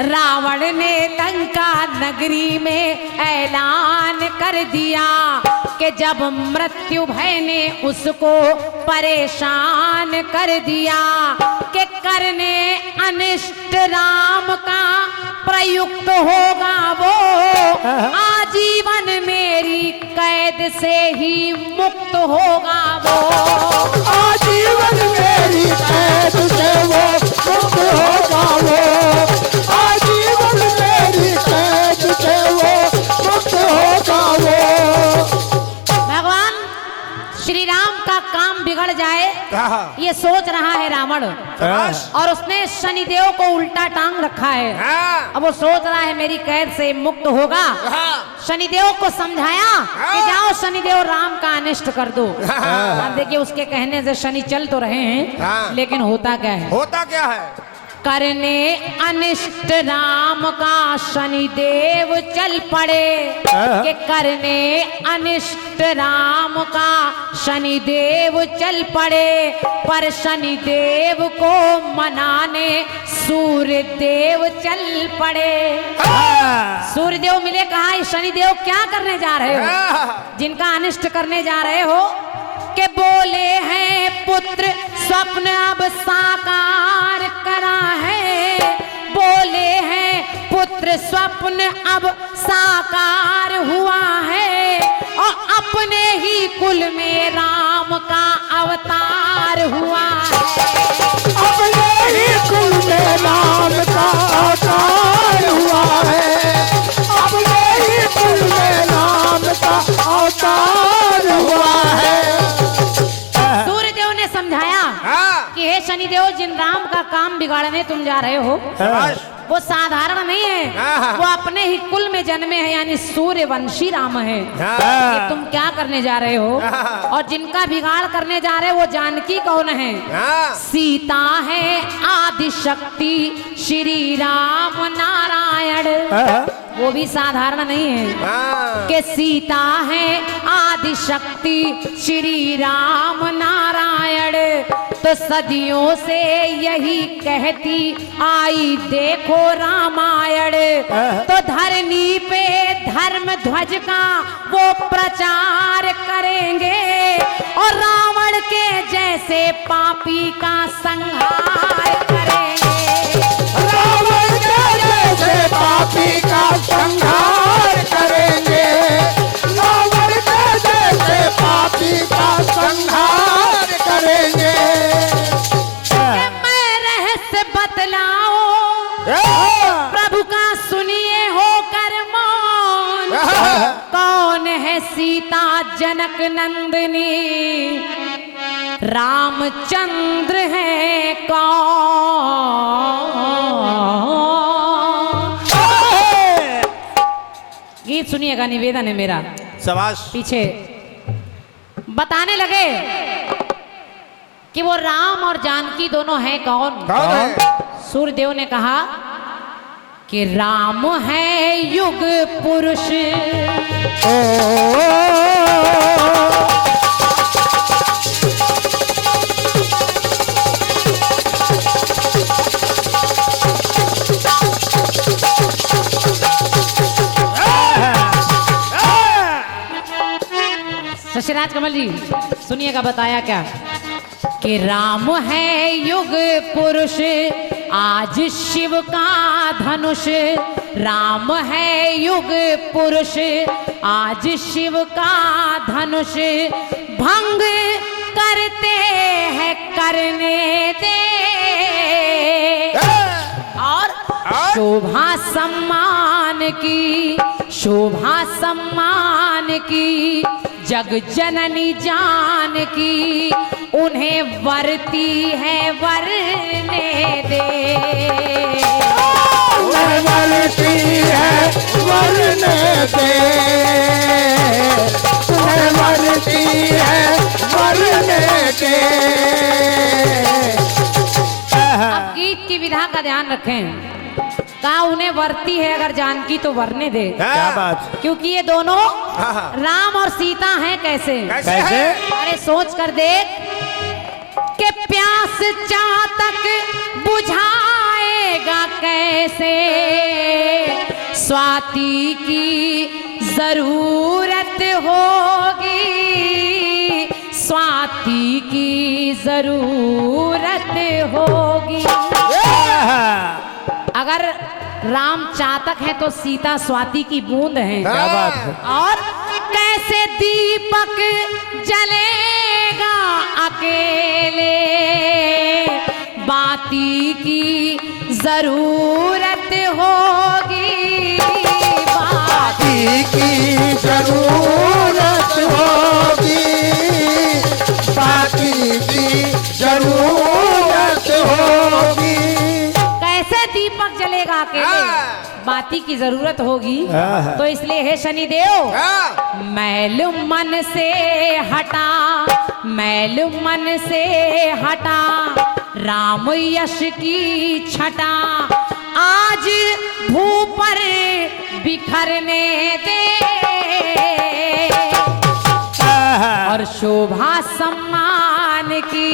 रावण ने लंका नगरी में ऐलान कर दिया कि जब मृत्यु भय ने उसको परेशान कर दिया कि करने अनिष्ट राम का प्रयुक्त होगा वो, आजीवन मेरी कैद से ही मुक्त होगा वो, आजीवन मेरी कैद से वो मुक्त होगा वो, आजीवन मेरी कैद से वो मुक्त होगा वो। भगवान श्री राम का काम बिगड़ जाए ये सोच रहा है रावण, और उसने शनिदेव को उल्टा टांग रखा है। अब वो सोच रहा है मेरी कैद से मुक्त होगा। शनिदेव को समझाया कि जाओ शनिदेव राम का अनिष्ट कर दो। अब देखिए उसके कहने से शनि चल तो रहे हैं, लेकिन होता क्या है? होता क्या है? करने अनिष्ट राम का शनिदेव चल पड़े, कि करने अनिष्ट राम का शनिदेव चल पड़े, पर शनिदेव को मनाने सूर्यदेव चल पड़े। सूर्यदेव मिले, कहा ये शनिदेव क्या करने जा रहे हो, जिनका अनिष्ट करने जा रहे हो? के बोले हैं पुत्र स्वप्न अब साकार करा है, बोले हैं पुत्र स्वप्न अब साकार हुआ है, और अपने ही कुल में राम का अवतार हुआ है, अपने ही कुल में राम का अवतार हुआ है, अपने ही कुल में राम का अवतार हुआ है। समझाया कि हे हे शनिदेव, जिन राम का काम बिगाड़ने तुम जा रहे हो वो साधारण नहीं है, वो अपने ही कुल में जन्मे हैं, यानी सूर्यवंशी राम है। ये तुम क्या करने जा रहे हो? और जिनका बिगाड़ करने जा रहे हो वो जानकी कौन है? सीता है आदि शक्ति श्री राम नारायण। वो भी साधारण नहीं है कि सीता है आदि शक्ति श्री राम नारायण। तो सदियों से यही कहती आई देखो रामायण। तो धरनी पे धर्म ध्वज का वो प्रचार करेंगे और रावण के जैसे पापी का संहार करेंगे। रावण के जैसे पापी का संहार करेंगे। रावण के जैसे पापी का संहार करेंगे। मैं रहस्य बतलाओ प्रभु का, सुनिए होकर मौन। कौन है सीता जनक नंदिनी? रामचंद्र है कौन? गीत सुनिएगा, निवेदन है मेरा। शाबाश। पीछे बताने लगे कि वो राम और जानकी दोनों हैं कौन? सूर्यदेव ने कहा कि राम है युग पुरुष। शशिराज कमल जी सुनिएगा, बताया क्या कि राम है युग पुरुष आज शिव का धनुष। राम है युग पुरुष आज शिव का धनुष। भंग करते हैं करने दे और शोभा सम्मान की, शोभा सम्मान की जग जननी जानकी उन्हें वरती है वरने दे। वरती है वरने दे। वरती है वरने दे। अब गीत की विधा का ध्यान रखें। कहा उन्हें वरती है अगर जानकी तो वरने दे। क्या बात? क्योंकि ये दोनों राम और सीता हैं। कैसे? कैसे? अरे सोच कर देख कि प्यास चातक बुझाएगा कैसे? स्वाति की जरूरत होगी, स्वाति की जरूरत होगी। अगर राम चातक है तो सीता स्वाति की बूंद है। क्या बात है? और कैसे दीपक जलेगा अकेले? बाती की जरूरत होगी, बाती की जरूरत होगी। बाती की जरूरत होगी। कैसे दीपक जलेगा अकेले? बाती की जरूरत होगी। तो इसलिए हे शनिदेव, मैल मन से हटा, मैल मन से हटा राम यश की छटा आज भू पर बिखरने दे। और शोभा सम्मान की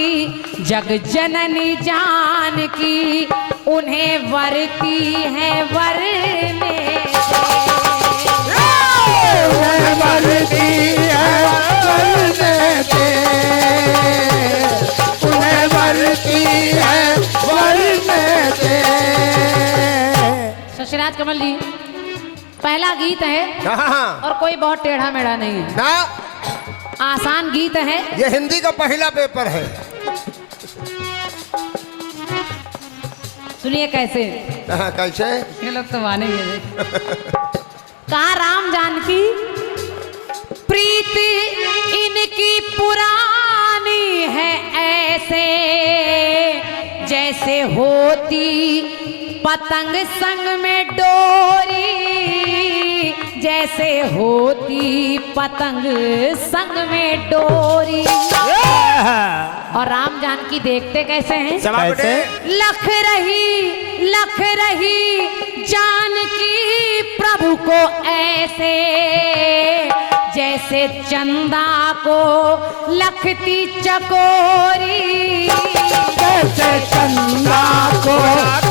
जग जननी जानकी उन्हें वरती है वरने वरती है वरने दे। उन्हें वरती है वरने दे। शशिराज कमल जी, पहला गीत है और कोई बहुत टेढ़ा मेढ़ा नहीं है, ना आसान गीत है। ये हिंदी का पहला पेपर है। सुनिए कैसे। कैसे? ये लोग तो मानेंगे। कहा राम जानकी प्रीत इनकी पुरानी है ऐसे जैसे होती पतंग संग में डोरी, जैसे होती पतंग संग में डोरी। और राम जानकी देखते कैसे हैं? कैसे? लख रही जानकी प्रभु को ऐसे, जैसे चंदा को लखती चकोरी। जैसे चंदा को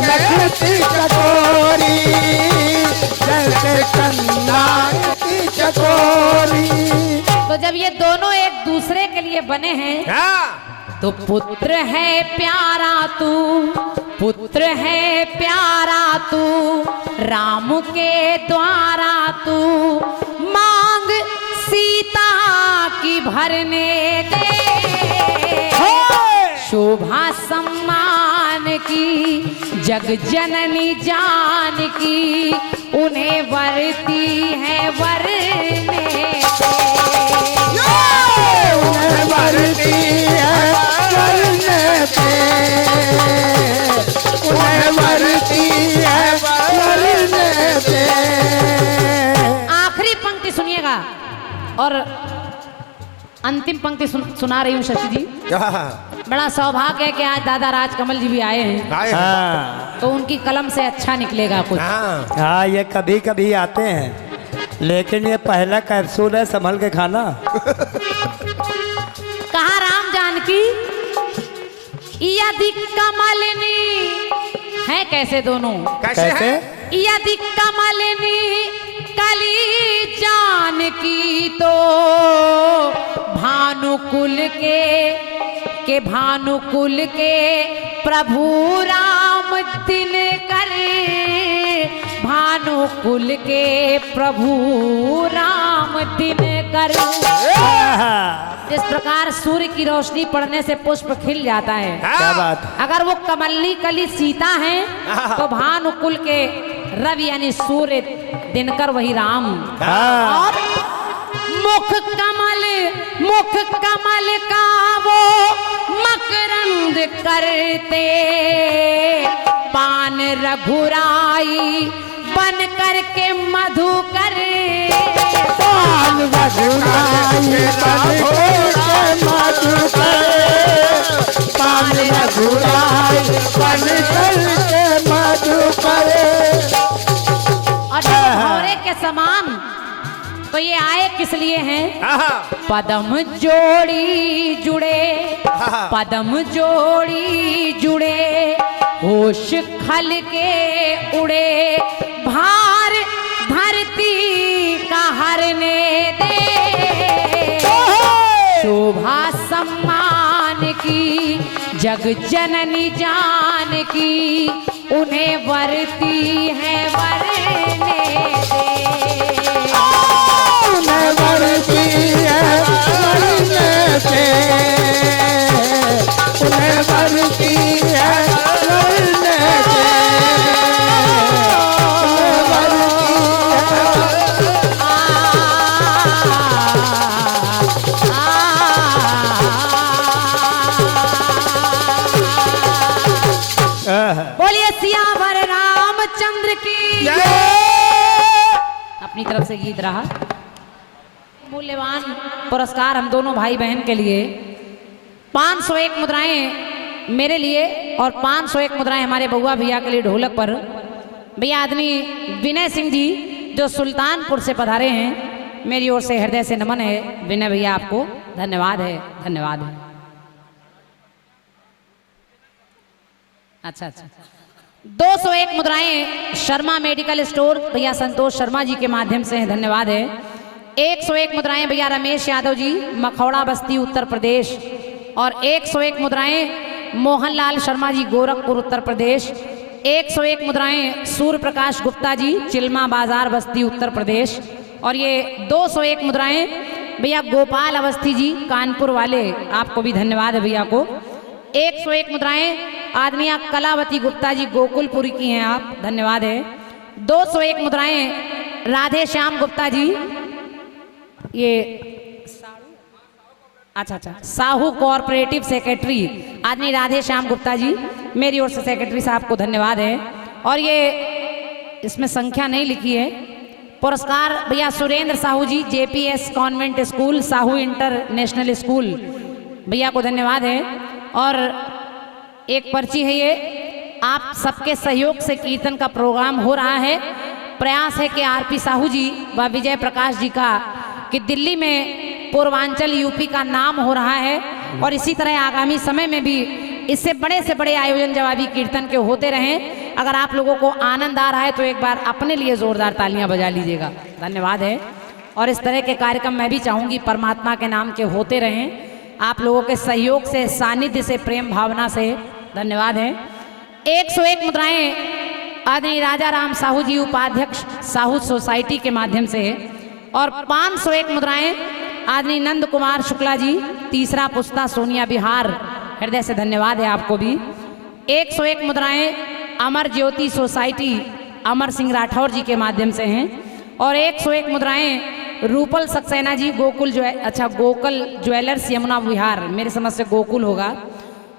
लखती चकोरी, जैसे चंदा की चकोरी। तो जब ये दोनों एक दूसरे के लिए बने हैं, तो पुत्र है प्यारा तू, पुत्र है प्यारा तू, राम के द्वारा तू मांग सीता की भरने दे। शोभा सम्मान की जग जननी जानकी, उन्हें वरती है वरने उन्हें वरती है वरने पे, उन्हें वरती है वरने पे। आखिरी पंक्ति सुनिएगा और अंतिम पंक्ति सुना रही हूँ शशि जी। बड़ा सौभाग्य है कि आज दादा राजकमल जी भी आए हैं, हाँ तो उनकी कलम से अच्छा निकलेगा कुछ। हाँ, ये कभी कभी आते हैं, लेकिन ये पहला कैप्सूल है, संभल के खाना। कहा राम जानकी यदि कमलिनी है, कैसे दोनों? कैसे? यदि कमलिनी कली जानकी तो भानुकुल के भानुकुल के प्रभु राम दिन कर, भानुकुल के प्रभु राम दिन कर। जिस प्रकार सूर्य की रोशनी पड़ने से पुष्प खिल जाता है, क्या बात? अगर वो कमलनी कली सीता है, तो भानुकुल के रवि यानी सूर्य दिनकर वही राम। और मुख कमल का वो मकरंद करते, पान रघुराई बन करके मधुकर। पान रघुराई बन करके मधुकर, पान रघुराई बन करके मधुकर। और भौरे के समान तो ये आए किस लिए हैं? पदम जोड़ी जुड़े, पदम जोड़ी जुड़े, होश खल के उड़े, भार धरती का हरने दे। शोभा सम्मान की जग जननी जानकी, उन्हें वरती है वरने दे। उन्हें वरती है वरने दे, उन्हें वरती है वरने दे, उन्हें वरती हाँ। बोलिए सियावर रामचंद्र की। अपनी तरफ से गीत रहा। मूल्यवान पुरस्कार हम दोनों भाई बहन के लिए 501 मुद्राएं मेरे लिए और 501 मुद्राएं हमारे बउआ भैया के लिए ढोलक पर। भैया आदमी विनय सिंह जी जो सुल्तानपुर से पधारे हैं, मेरी ओर से हृदय से नमन है। विनय भैया आपको धन्यवाद है, धन्यवाद है। अच्छा 201 मुद्राएं शर्मा मेडिकल स्टोर भैया संतोष शर्मा जी के माध्यम से है, धन्यवाद है। 101 मुद्राएं भैया रमेश यादव जी मखौड़ा बस्ती उत्तर प्रदेश, और 101 मुद्राएं मोहनलाल शर्मा जी गोरखपुर उत्तर प्रदेश। 101 मुद्राएं सूर्य प्रकाश गुप्ता जी चिल्मा बाजार बस्ती उत्तर प्रदेश। और ये 201 मुद्राएं भैया गोपाल अवस्थी जी कानपुर वाले, आपको भी धन्यवाद है भैया को। 101 मुद्राएं आदमिया कलावती गुप्ता जी गोकुलपुरी की हैं, आप धन्यवाद है। 201 मुद्राएं राधे श्याम गुप्ता जी, ये अच्छा साहू कोऑपरेटिव सेक्रेटरी आदमी राधे श्याम गुप्ता जी, मेरी ओर से सेक्रेटरी साहब को धन्यवाद है। और ये इसमें संख्या नहीं लिखी है। पुरस्कार भैया Surendra Sahu ji, JPS convent school, Sahu international school, भैया को धन्यवाद है। और एक पर्ची है ये, आप सबके सहयोग से कीर्तन का प्रोग्राम हो रहा है। प्रयास है कि आरपी साहू जी व विजय प्रकाश जी का कि दिल्ली में पूर्वांचल यूपी का नाम हो रहा है और इसी तरह आगामी समय में भी इससे बड़े से बड़े आयोजन जवाबी कीर्तन के होते रहें। अगर आप लोगों को आनंद आ रहा है तो एक बार अपने लिए जोरदार तालियां बजा लीजिएगा। धन्यवाद है। और इस तरह के कार्यक्रम मैं भी चाहूंगी परमात्मा के नाम के होते रहें, आप लोगों के सहयोग से, सानिध्य से, प्रेम भावना से। धन्यवाद है। 101 मुद्राएं आदरणीय राजा राम साहू जी, उपाध्यक्ष साहू सोसाइटी के माध्यम से, और 501 मुद्राएं आदरणीय नंद कुमार शुक्ला जी, तीसरा पुस्ता, सोनिया बिहार। हृदय से धन्यवाद है आपको भी। 101 मुद्राएं अमर ज्योति सोसाइटी अमर सिंह राठौर जी के माध्यम से हैं। और 101 मुद्राएं रूपल सक्सेना जी, गोकुल गोकुल ज्वेलर्स यमुना विहार, मेरे समझ से गोकुल होगा।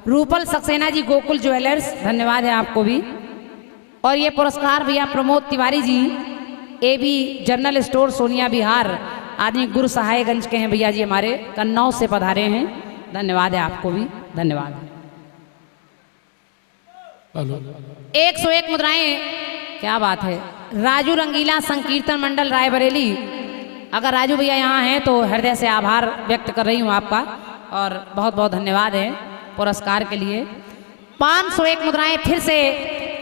रूपल सक्सेना जी, गोकुल ज्वेलर्स, धन्यवाद है आपको भी। और ये पुरस्कार भैया Pramod Tiwari ji, AB general store, Sonia Bihar, आदमी गुरु सहायगंज के हैं भैया जी, हमारे कन्नौज से पधारे हैं। धन्यवाद है आपको भी। धन्यवाद। 101 मुद्राएं, क्या बात है। राजू रंगीला संकीर्तन मंडल रायबरेली, अगर राजू भैया यहाँ हैं तो हृदय से आभार व्यक्त कर रही हूँ आपका, और बहुत बहुत धन्यवाद है पुरस्कार के लिए। 501 मुद्राएं फिर से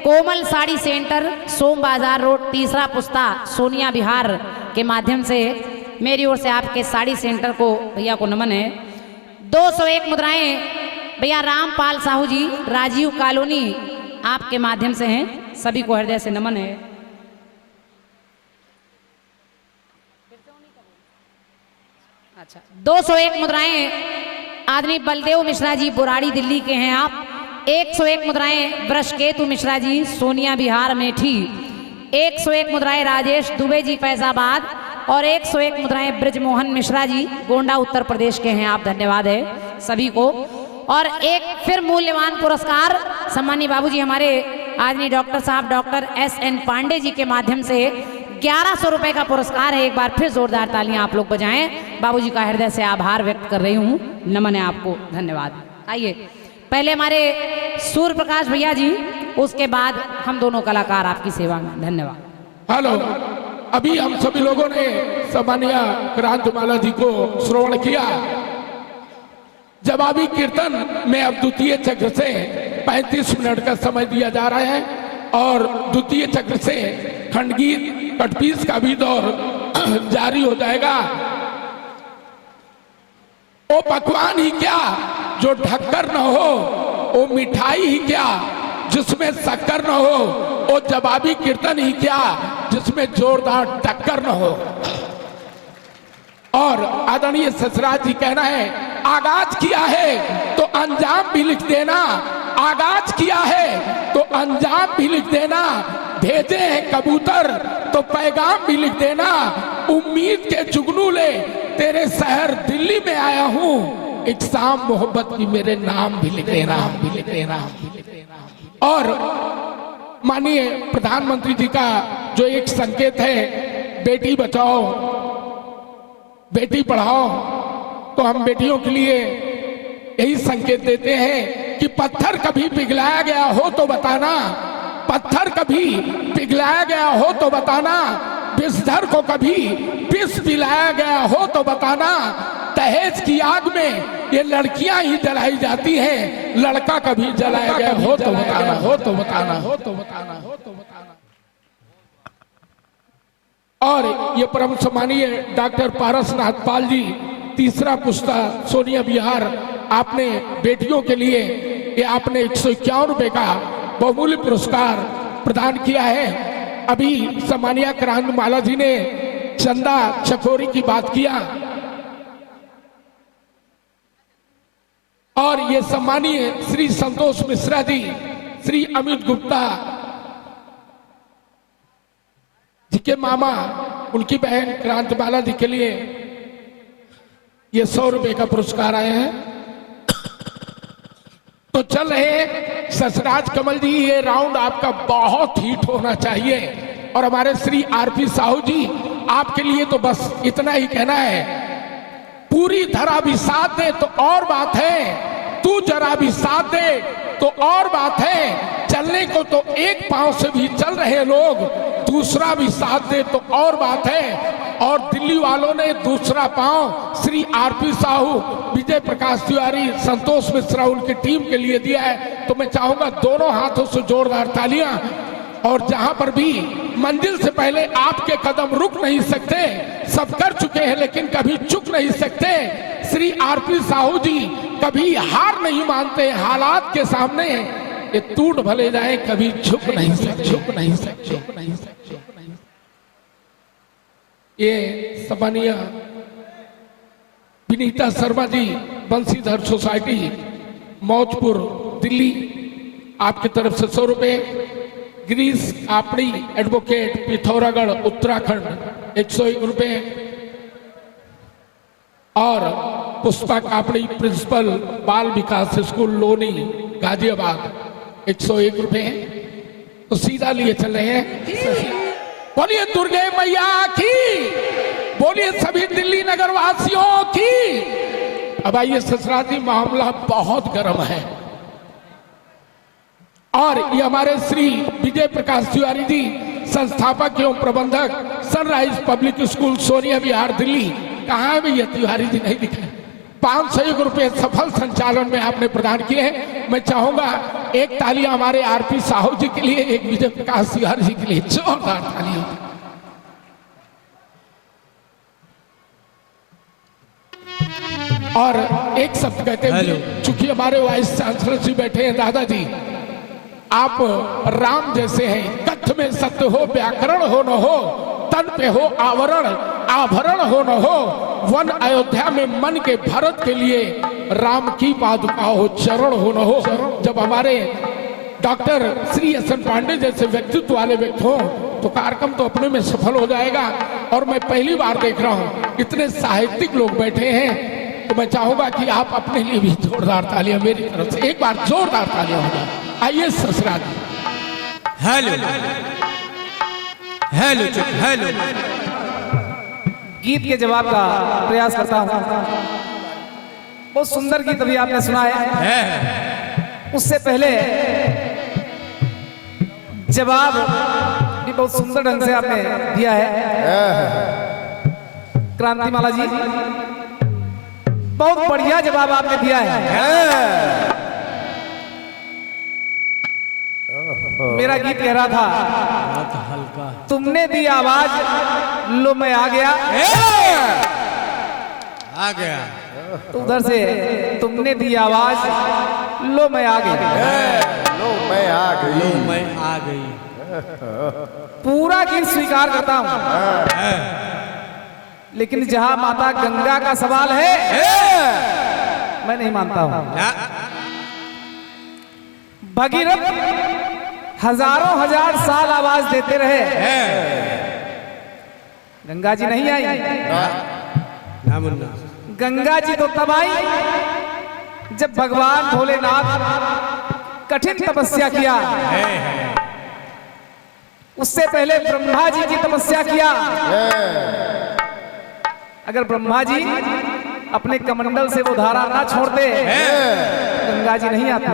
कोमल साड़ी सेंटर, सोम बाजार रोड, तीसरा पुस्ता, सोनिया बिहार के माध्यम से, मेरी ओर से आपके साड़ी सेंटर को भैया को नमन है। 201 मुद्राएं भैया रामपाल साहू जी, राजीव कॉलोनी, आपके माध्यम से हैं, सभी को हृदय से नमन है। अच्छा, 201 मुद्राएं आदमी बलदेव मिश्रा जी, बुराड़ी दिल्ली के हैं आप। 101 मुद्राएं ब्रशकेतु मिश्रा जी, सोनिया बिहार मेठी। 101 मुद्राएं राजेश दुबे जी, फैजाबाद। और 101 मुद्राएं ब्रजमोहन मिश्रा जी, गोंडा उत्तर प्रदेश के हैं आप। धन्यवाद है सभी को। और एक फिर मूल्यवान पुरस्कार सम्मानीय बाबूजी हमारे आदरणीय डॉक्टर साहब डॉक्टर SN पांडे जी के माध्यम से 1100 रुपए का पुरस्कार है। एक बार फिर जोरदार तालियां आप लोग बजाएं। बाबूजी का हृदय से आभार व्यक्त कर रही हूँ, नमन है आपको। धन्यवाद। आइए पहले हमारे सूर्य प्रकाश भैया जी, उसके बाद हम दोनों कलाकार आपकी सेवा में। धन्यवाद। हेलो, अभी हम सभी लोगों ने सम्मानीय क्रांतिमाला जी को श्रवण किया। जवाबी कीर्तन में अब द्वितीय चक्र से 35 मिनट का समय दिया जा रहा है और द्वितीय चक्र से खंडगीत कटपीस का भी दौर जारी हो जाएगा। वो पकवान ही क्या जो ढक्कर न हो, वो मिठाई ही क्या जिसमें शक्कर न हो, वो जवाबी कीर्तन ही क्या जिसमें जोरदार टक्कर न हो। और आदरणीय ससराज जी कहना है, आगाज किया है तो अंजाम भी लिख देना, आगाज किया है तो अंजाम भी लिख देना, भेजे हैं कबूतर तो पैगाम भी लिख देना, उम्मीद के जुगनू ले तेरे शहर दिल्ली में आया हूँ, एक शाम मोहब्बत की मेरे नाम भी लिख देना, भी लिख देना। और माननीय प्रधानमंत्री जी का जो एक संकेत है, बेटी बचाओ बेटी पढ़ाओ, तो हम बेटियों के लिए यही संकेत देते हैं कि पत्थर कभी पिघलाया गया हो तो बताना, पत्थर कभी पिघलाया गया हो तो बताना, विषधर को कभी विष पिलाया गया हो तो बताना, दहेज की आग में ये लड़कियां ही जलाई जाती हैं, लड़का कभी जलाया गया हो तो बताना, हो तो बताना, हो तो बताना, हो तो बताना। और ये परम सम्मानीय डॉक्टर पारसनाथ पाल जी, तीसरा पुस्ता, सोनिया बिहार, आपने बेटियों के लिए ये आपने 151 रुपए का बहुमूल्य पुरस्कार प्रदान किया है। अभी सम्मानीय क्रांतिमाला जी ने चंदा चकोरी की बात किया, और ये सम्मानीय श्री संतोष मिश्रा जी, श्री अमित गुप्ता जी के मामा, उनकी बहन क्रांतिमाला जी के लिए ये 100 रुपए का पुरस्कार आया है। तो चल रहे ससराज कमल जी, ये राउंड आपका बहुत हिट होना चाहिए। और हमारे श्री आरपी साहू जी, आपके लिए तो बस इतना ही कहना है, पूरी धरा भी साथ दे तो और बात है, तू जरा भी साथ दे तो और बात है, चलने को तो एक पांव से भी चल रहे लोग, दूसरा भी साथ दे तो और बात है। और दिल्ली वालों ने दूसरा पांव श्री आरपी साहू, विजय प्रकाश तिवारी, संतोष मिश्रा उनकी टीम के लिए दिया है। तो मैं चाहूंगा दोनों हाथों से जोरदार तालियां। और जहां पर भी मंजिल से पहले आपके कदम रुक नहीं सकते, सब कर चुके हैं लेकिन कभी चुक नहीं सकते। श्री आरपी साहू जी कभी हार नहीं मानते हालात के सामने, ये टूट भले जाए कभी झुक नहीं सकते, झुक नहीं सकते, झुक नहीं सकते। ये सम्मानीय विनीता शर्मा जी, बंसीधर सोसाइटी, मौजपुर, दिल्ली, आपकी तरफ से 100 रुपए। गिरीश आपड़ी एडवोकेट, पिथौरागढ़, उत्तराखंड, 101 रुपए। और पुष्पा कापड़ी, प्रिंसिपल, बाल विकास स्कूल, लोनी, गाजियाबाद, 101 रुपए। तो सीधा लिए चल रहे हैं। बोलिए दुर्गे मैया की, बोलिए सभी दिल्ली नगर वासियों की। अब आइए ससुराल जी, मामला बहुत गर्म है और ये हमारे श्री विजय प्रकाश तिवारी जी, संस्थापक एवं प्रबंधक, सनराइज पब्लिक स्कूल, सोनिया विहार, दिल्ली। कहाँ है भैया तिवारी जी? नहीं दिखे। 501 रुपए सफल संचालन में आपने प्रदान किए हैं। मैं चाहूंगा एक तालियां हमारे आरपी साहू जी के लिए, एक विजय प्रकाश तिवारी जी के लिए, जोरदार तालियां। और एक शब्द कहते हुए, चूंकि हमारे वाइस चांसलर जी बैठे हैं, दादाजी आप राम जैसे हैं, कथ में सत्य हो, व्याकरण हो न हो, तन पे हो आवरण, आभरण हो न हो, वन अयोध्या में मन के भरत के लिए राम की पादुका हो, चरण हो न हो। जब हमारे डॉक्टर श्री एस.एन. पांडे जैसे व्यक्तित्व वाले व्यक्ति हो तो कार्यक्रम तो अपने में सफल हो जाएगा। और मैं पहली बार देख रहा हूँ इतने साहित्यिक लोग बैठे हैं, तो मैं चाहूंगा कि आप अपने लिए भी जोरदार तालियां मेरी तरफ से एक बार जोरदार तालियां हो जाए। आइए ससुराल। हेलो हेलो हेलो, गीत के जवाब का प्रयास करता हूँ। बहुत सुंदर गीत अभी आपने सुना है। उससे पहले जवाब भी बहुत सुंदर ढंग से आपने दिया है। क्रांतिमाला जी, बहुत बढ़िया जवाब आपने दिया है। मेरा गीत कह रहा था, तुमने दी आवाज, लो मैं आ गया। आ गया। तो उधर से तुमने दी आवाज, लो मैं आ गई। लो मैं आ गई, लो मैं आ गई। पूरा गीत स्वीकार करता हूं, लेकिन जहां माता गंगा का सवाल है, मैं नहीं मानता हूं। भगीरथ हजारों हजार साल आवाज देते रहे, गंगा जी नहीं आई। गंगा जी तो तब आई जब भगवान भोलेनाथ कठिन तपस्या किया। उससे पहले ब्रह्मा जी की तपस्या किया। अगर ब्रह्मा जी अपने कमंडल से वो धारा ना छोड़ते, गंगा जी नहीं आती।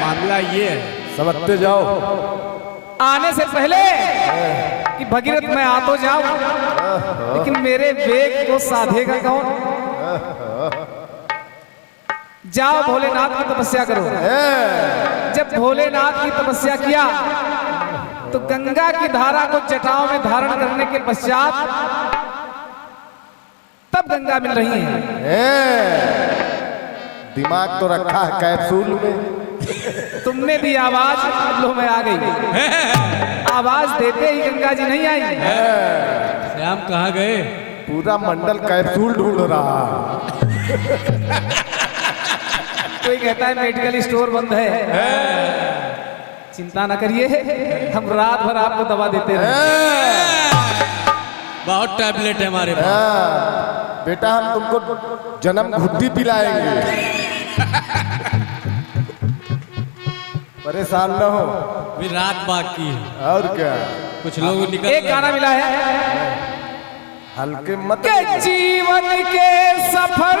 मामला ये है, समझते जाओ। आने से पहले कि भगीरथ मैं आ तो जाऊं, लेकिन मेरे वेग को साधेगा कौन? जाओ भोलेनाथ की तपस्या करो। जब भोलेनाथ की तपस्या किया तो गंगा की धारा को जटाओं में धारण करने के पश्चात तब गंगा मिल रही है। दिमाग तो रखा है कैप्सूल में। तुमने दी आवाज, लो मैं आ गई। आवाज देते ही गंगा जी नहीं आई। श्याम कहाँ गए? पूरा मंडल कैप्सूल ढूंढ रहा। कोई कहता है मेडिकल स्टोर बंद है, चिंता न करिए, हम रात भर आपको दवा देते रहे। बहुत टैबलेट है हमारे पास। बेटा हम तुमको जन्म घुट्टी पिलाएंगे। परेशान न हो, अभी रात बाकी है। और क्या, कुछ लोग निकल एक गाना मिला है हल्के मत के जीवन के सफर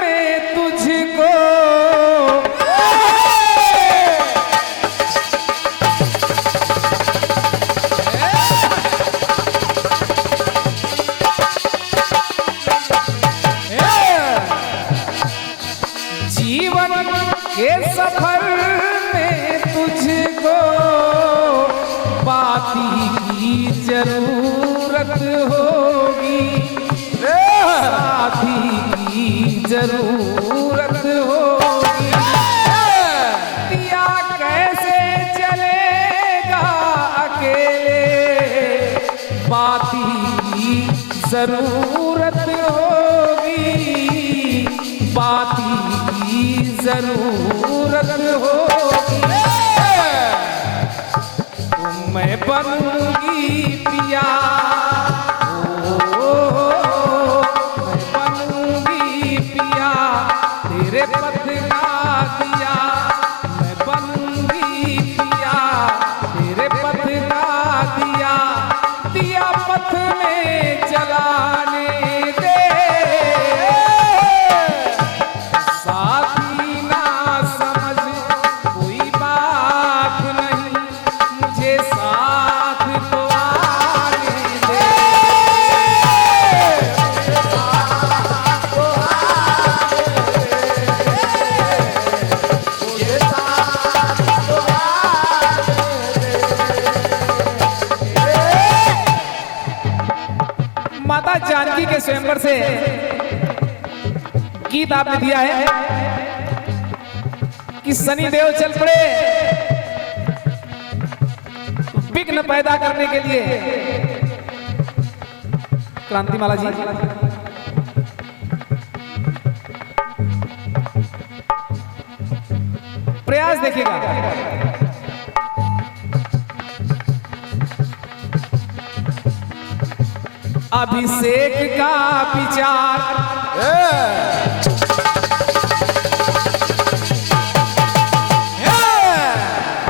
में तुझको जीवन के सफर में तुझको बाती की जरूरत होगी, साथी की जरूरत होगी। दिया कैसे चलेगा अकेले, बाती की जरूरत होगी, बाती की जरूरत होगी। मैं बनूंगी पिया, मैं बनूंगी पिया तेरे पथ का दिया, मैं बनूंगी पिया तेरे पथ का दिया, दिया पथ में जलाने दे, साथी ना समझ कोई बात नहीं, मुझे साथ तो आने दे। माता जानकी के स्वयंवर से गीत आपने दिया है कि शनि देव चल पड़े विघ्न पैदा करने के लिए। क्रांतिमाला जी, प्रयास देखिएगा। अभिषेक का विचार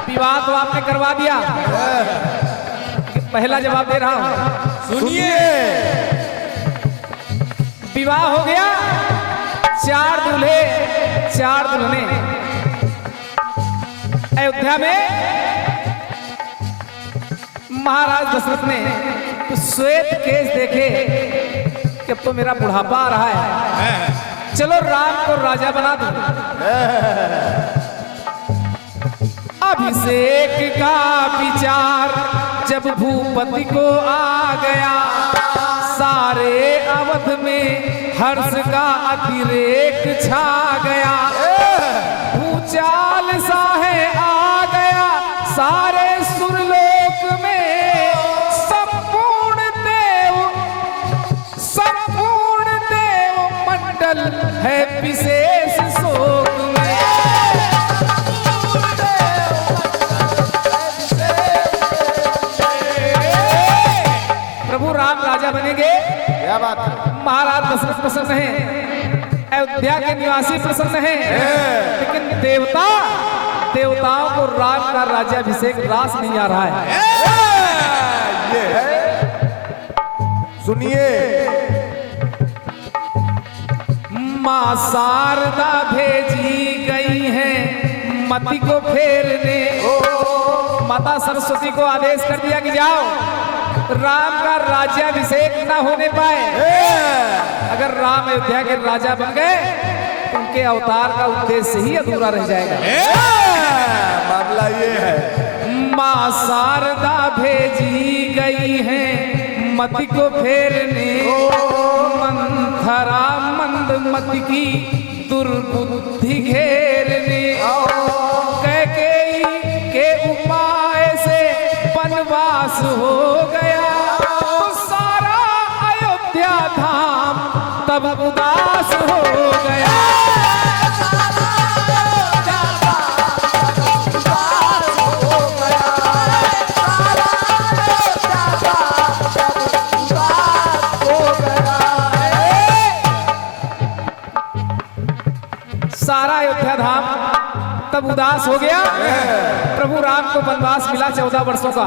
विवाह तो आपने करवा दिया, पहला जवाब दे रहा हूं, सुनिए। विवाह हो गया, 4 दूल्हे 4 दुल्हने। अयोध्या में महाराज दशरथ ने तो श्वेत केस देखे कि अब तो मेरा बुढ़ापा आ रहा है, चलो राम को राजा बना दो। अभिषेक का विचार जब भूपति को आ गया, सारे अवध में हर्ष का अतिरेक छा गया, भूचाल सा है आ गया सारे सुरलोक में, संपूर्ण देव मंडल है विशेष शोक में। प्रभु राम राजा बनेंगे, क्या बात है, महाराज दशरथ प्रसन्न हैं, अयोध्या के निवासी प्रसन्न हैं, लेकिन देवताओं को राम का राज्याभिषेक रास नहीं आ रहा है। ये है, सुनिए। मां शारदा भेजी गई हैं मति को फेरने, माता सरस्वती को आदेश कर दिया कि जाओ, राम का राज्याभिषेक ना होने पाए। अगर राम अयोध्या के राजा बन गए तो उनके अवतार का उद्देश्य ही अधूरा रह जाएगा। मामला ये है, मां शारदा भेजी गई हैं मति को फेरने, मंथरा मंदमति की दुर्बुद्धि घेरने, कैकेयी के उपाय से वनवास हो गया, तो सारा अयोध्या धाम तब उदास हो गया। सारा अयोध्या धाम तब उदास हो गया। प्रभु राम को वनवास मिला 14 वर्षों का।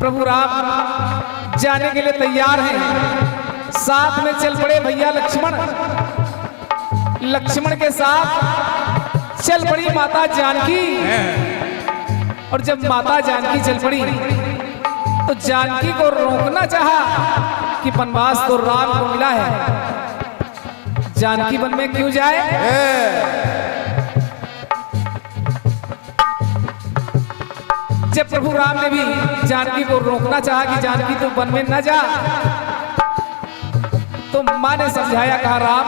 प्रभु राम जाने के लिए तैयार हैं। साथ में चल पड़े भैया लक्ष्मण। लक्ष्मण के साथ चल पड़ी माता जानकी। और जब माता जानकी चल पड़ी तो जानकी को रोकना चाहा कि वनवास तो राम को मिला है, जानकी वन में क्यों जाए। जब प्रभु राम ने भी जानकी को रोकना चाहा कि जानकी तू वन में न जा, तो मां ने समझाया, कहा राम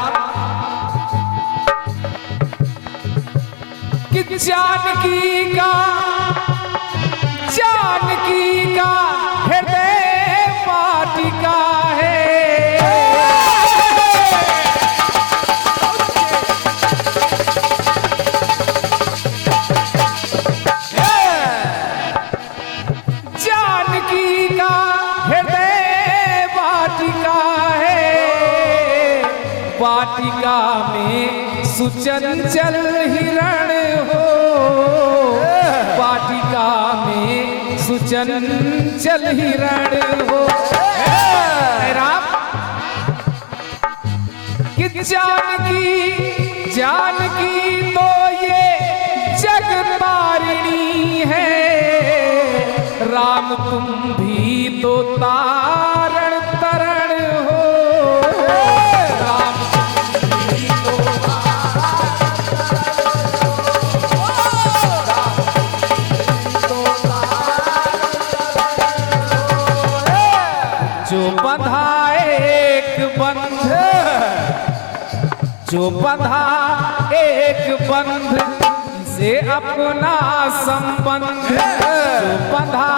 कि जानकी का हृदय वाटिका है। जानकी का हृदय वाटिका है। वाटिका में सुचंचल हिरण हो। वाटिका में सुचंचल हिरण हो। राम कि जानकी तो ये जग तारिणी है। राम तुम भी तो तारण तरण हो। राम तुम भी तो जो बंधा एक बंध, जो बंधा एक बंध से अपना संबंध। जो बंधा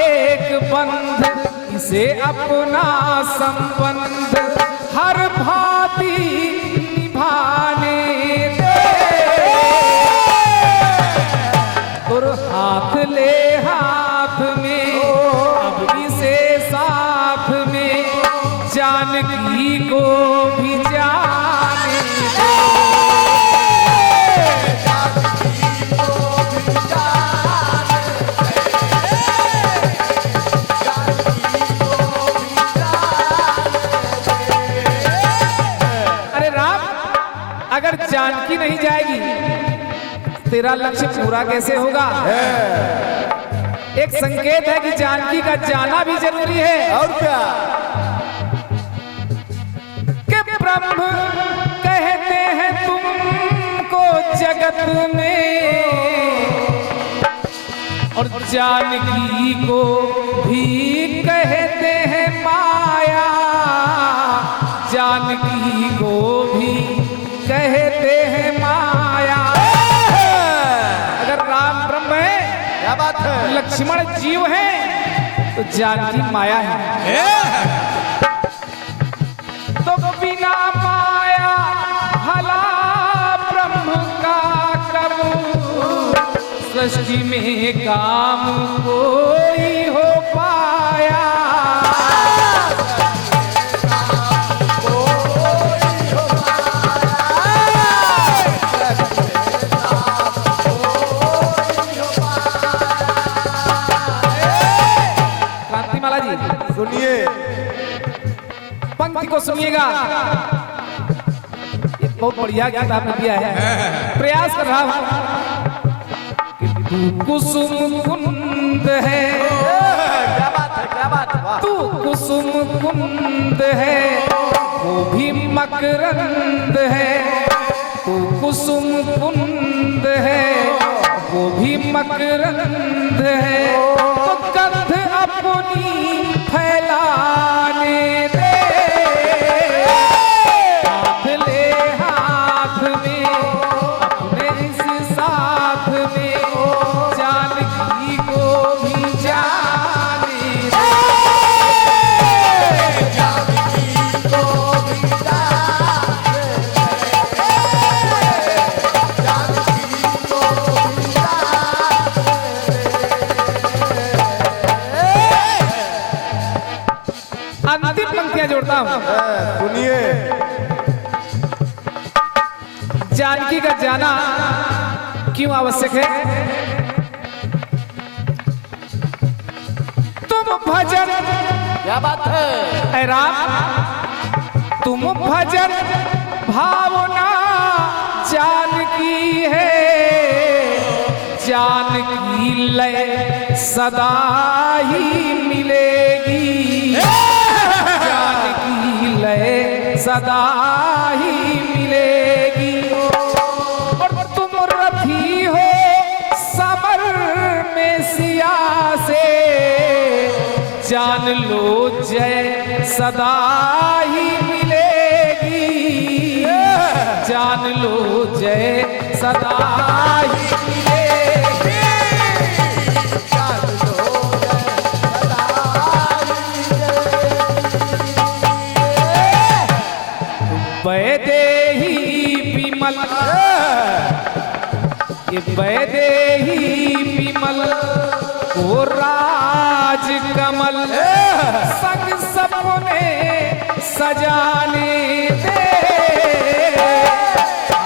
एक बंध इसे अपना संबंध हर भांति निभाने दे। और हाथ ले हाथ में अब इसे साथ में जानकी को भी जाने दे। अगर जानकी नहीं जाएगी तेरा लक्ष्य पूरा कैसे होगा। एक संकेत है कि जानकी का जाना भी जरूरी है। और क्या कि ब्रह्म कहते हैं तुमको जगत में, और जानकी को भी कहते हैं माया। जानकी को भी कहते हैं माया। अगर राम ब्रह्म है, क्या बात है, लक्ष्मण जीव है, तो जानकी माया है। तो बिना माया भला ब्रह्म का कब सृष्टि में काम कोई हो पाया। सुनिए, पंक्ति को सुनिएगा, ये बहुत बढ़िया गीत आपने दिया है। प्रयास कर रहा हूं कि तू कुसुम कुंद है। क्या बात है, क्या बात है। तू कुसुम कुंद है, वो भी मकरंद है। तू कुसुम कुंद है, वो भी मकरंद है। तो गंध अपनी फैलाने दे। हाथ ले हाथ में अपने इस साथ में जानकी को भी जाने दे। जानकी को भी जाने दे। जानकी को भी अंतिम पंक्तियां जोड़ता हूं। सुनिए, जानकी का जाना क्यों आवश्यक है? तुम भजन, क्या बात है? ऐ राम, तुम भजन भावना जानकी है, जानकी लय सदा ही मिलेगी, जानकी लय सदा ही मिलेगी। और तुम रथी हो समर में सिया से, जान लो जय सदा ही मिलेगी, जान लो जय सदा ही मिलेगी, जान लो जय सदा ही मिलेगी। वैदेही विमल, ये वैदेही विमल को राज कमल संग सपने सजाने दे,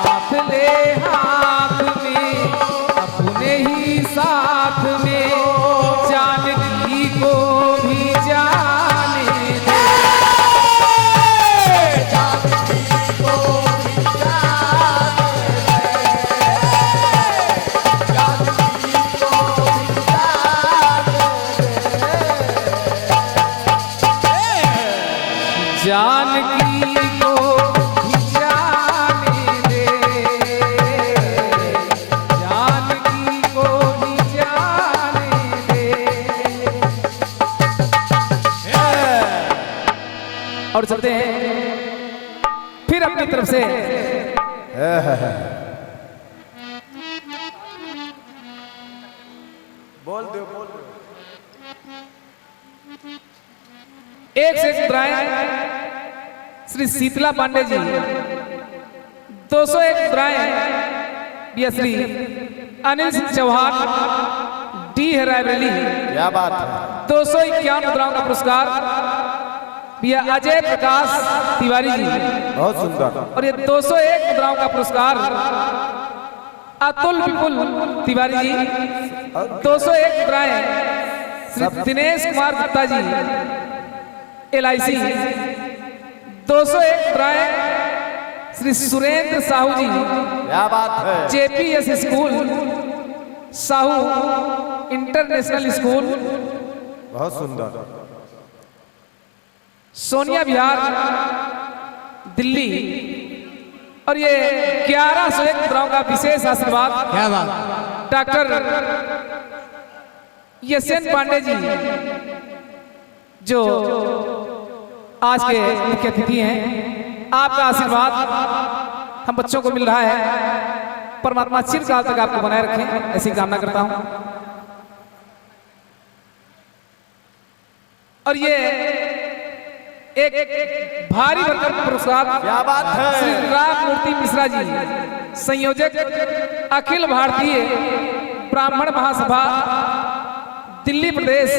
हाथ ले हाथ में अपने ही साथ में जानकी को भी जाने दे, जानकी को भी जाने दे, जानकी को भी जाने दे। और चलते हैं फिर अपनी तरफ से। बोल दो, बोल दो। एक से मुद्राएं श्री शीतला पांडे जी, 201 मुद्राएं भैया श्री अनिल सिंह चौहान डी है रायबरेली, क्या बात है? 251 मुद्राओं का पुरस्कार भैया अजय प्रकाश तिवारी जी, बहुत सुंदर। और ये 201 मुद्राओं का पुरस्कार अतुल विपुल तिवारी जी, 201 मुद्राएं श्री दिनेश कुमार गुप्ता जी LIC, 201 मुद्राएं श्री सुरेंद्र साहू जी क्या बात है? JPS school Sahu international school बहुत सुंदर। सोनिया विहार दिल्ली, और ये 1101 मुद्राओं का विशेष आशीर्वाद क्या बात? डॉक्टर यशेन पांडे जी जो आज के मुख्य अतिथि हैं। आपका आशीर्वाद हम बच्चों को मिल रहा है, परमात्मा चिरकाल तक आपको बनाए रखें, ऐसी कामना करता हूं। और ये एक भारी भरकम पुरस्कार, क्या बात है? श्री राम मूर्ति मिश्रा जी, संयोजक अखिल भारतीय ब्राह्मण महासभा दिल्ली प्रदेश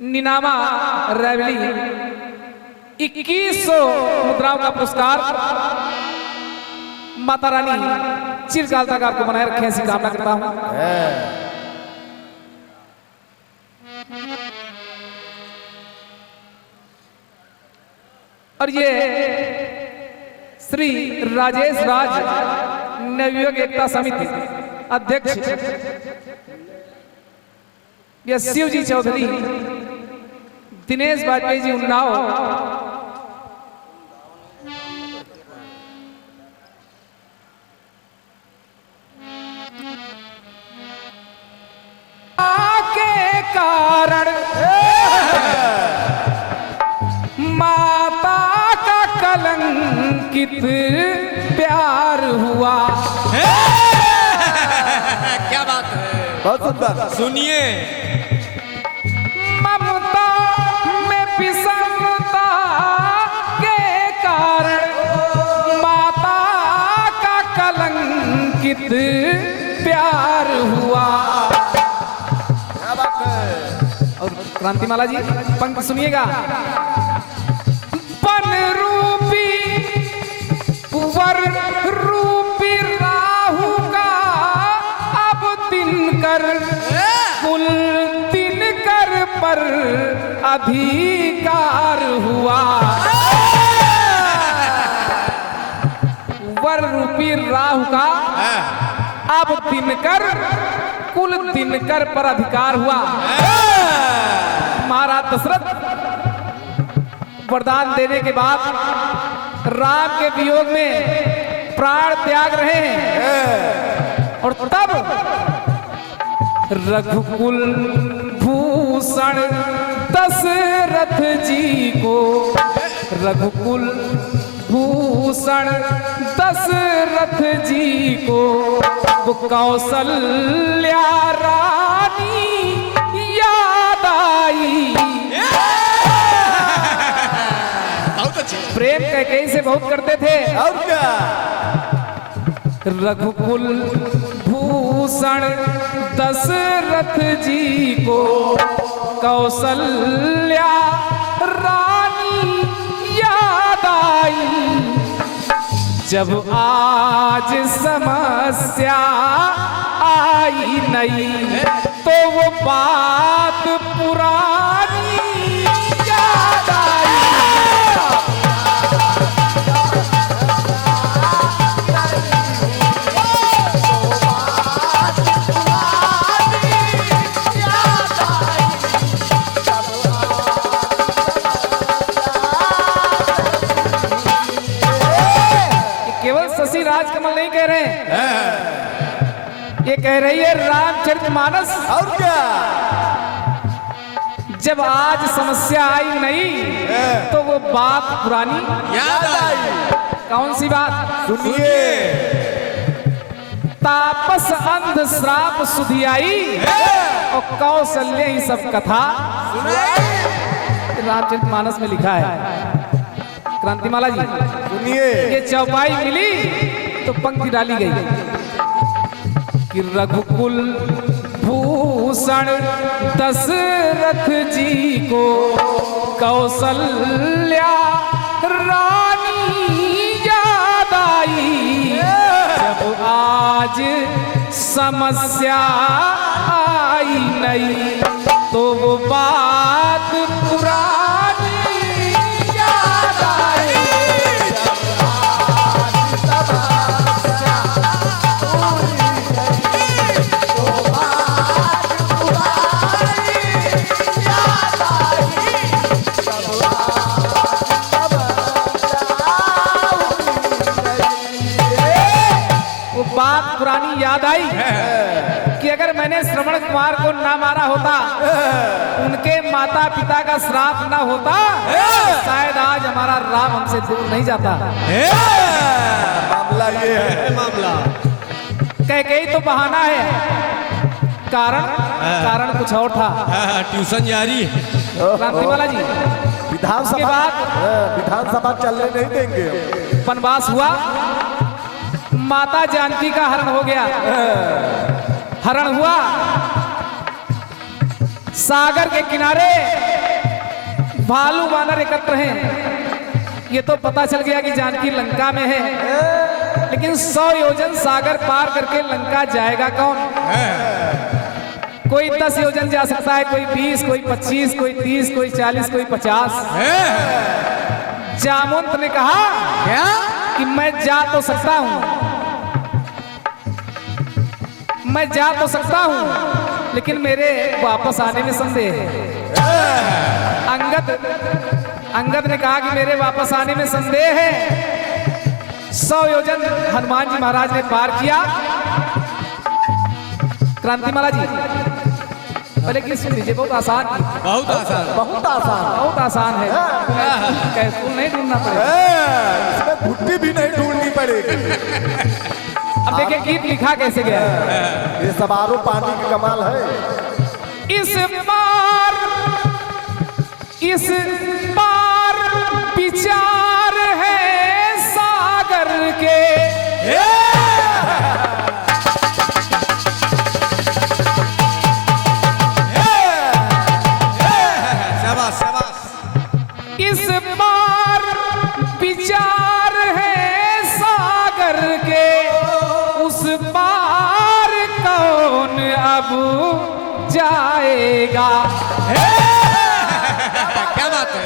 निनामा रायबरेली, 2100 मुद्राओं का पुरस्कार। माता रानी चिरकाल तक आपको बनाए रखें, ऐसी कामना करता हूं। और ये श्री राजेश राज नवयुवक एकता समिति अध्यक्ष ये शिव जी चौधरी, दिनेश वाजपेयी जी उन्नाव, के कारण माता का कलंकित प्यार हुआ। क्या बात है? बहुत सुंदर। सुनिए, ममता में विषमता के कारण माता का कलंकित प्यार हुआ। क्या बात है? और क्रांतिमाला जी पंक्ति सुनिएगा। वन रूपी वर रूपी राहु का अब दिनकर कुल दिनकर पर अधिकार हुआ। वर रूपी राहु का अब दिनकर कुल दिनकर पर अधिकार हुआ। महाराज दशरथ वरदान देने के बाद राम के वियोग में प्राण त्याग रहे हैं और तब रघुकुल भूषण दशरथ जी को, रघुकुल भूषण दशरथ जी को वो कौशल्या रानी याद आई। प्रेम कैकेयी से बहुत करते थे और क्या? रघुकुल भूषण दशरथ जी को कौशल्या रानी याद आई। जब आज समस्या आई नहीं तो वो बात पुरानी याद आई। राजकमल नहीं कह रहे हैं, ये कह रही है रामचरितमानस। और क्या? जब आज समस्या आई नहीं तो वो बात पुरानी याद आई। कौन सी बात? सुनिए। तापस अंध श्राप सुधि आई और कौशल्य ही सब कथा। रामचरितमानस में लिखा है। क्रांतिमाला जी सुनिए। ये चौपाई मिली तो पंक्ति डाली गई कि रघुकुल भूषण दशरथ जी को कौशल्या रानी याद आई। जब आज समस्या आई नहीं तो वो बात पुरानी याद आई। बात पुरानी याद आई कि अगर मैंने श्रवण कुमार को ना मारा होता, उनके माता पिता का श्राप ना होता, शायद आज हमारा राम हमसे दूर नहीं जाता। मामला ये है। मामला कैकेयी तो बहाना है, कारण कुछ और था। ट्यूशन जारी। क्रांतिमाला जी उसके बाद विधानसभा चलने नहीं देंगे। वनवास हुआ, माता जानकी का हरण हो गया। हरण हुआ, सागर के किनारे भालू वानर एकत्र हैं। ये तो पता चल गया कि जानकी लंका में है, लेकिन 100 योजन सागर पार करके लंका जाएगा कौन? कोई 10 योजन जा सकता है, कोई 20, कोई 25, कोई 30, कोई 40, कोई 50। जामवंत ने कहा क्या कि मैं जा तो सकता हूं, मैं जा तो सकता हूं, लेकिन मेरे वापस आने में संदेह है। अंगद ने कहा कि मेरे वापस आने में संदेह है। 100 योजन हनुमान जी महाराज ने पार किया। क्रांतिमाला जी पहले की सुन लीजिए, बहुत आसान, बहुत आसान, बहुत आसान, बहुत आसान है। कैसूल नहीं ढूंढना पड़ेगा, इसमें घुट्टी भी नहीं ढूंढनी पड़ेगी। अब देखिए गीत लिखा कैसे गया। ये सवारों पानी की कमाल है। इस बार विचार है सागर के, शाबाश शाबाश। इस बार विचार है सागर सागर के उस पार कौन अब जाएगा। क्या बात है।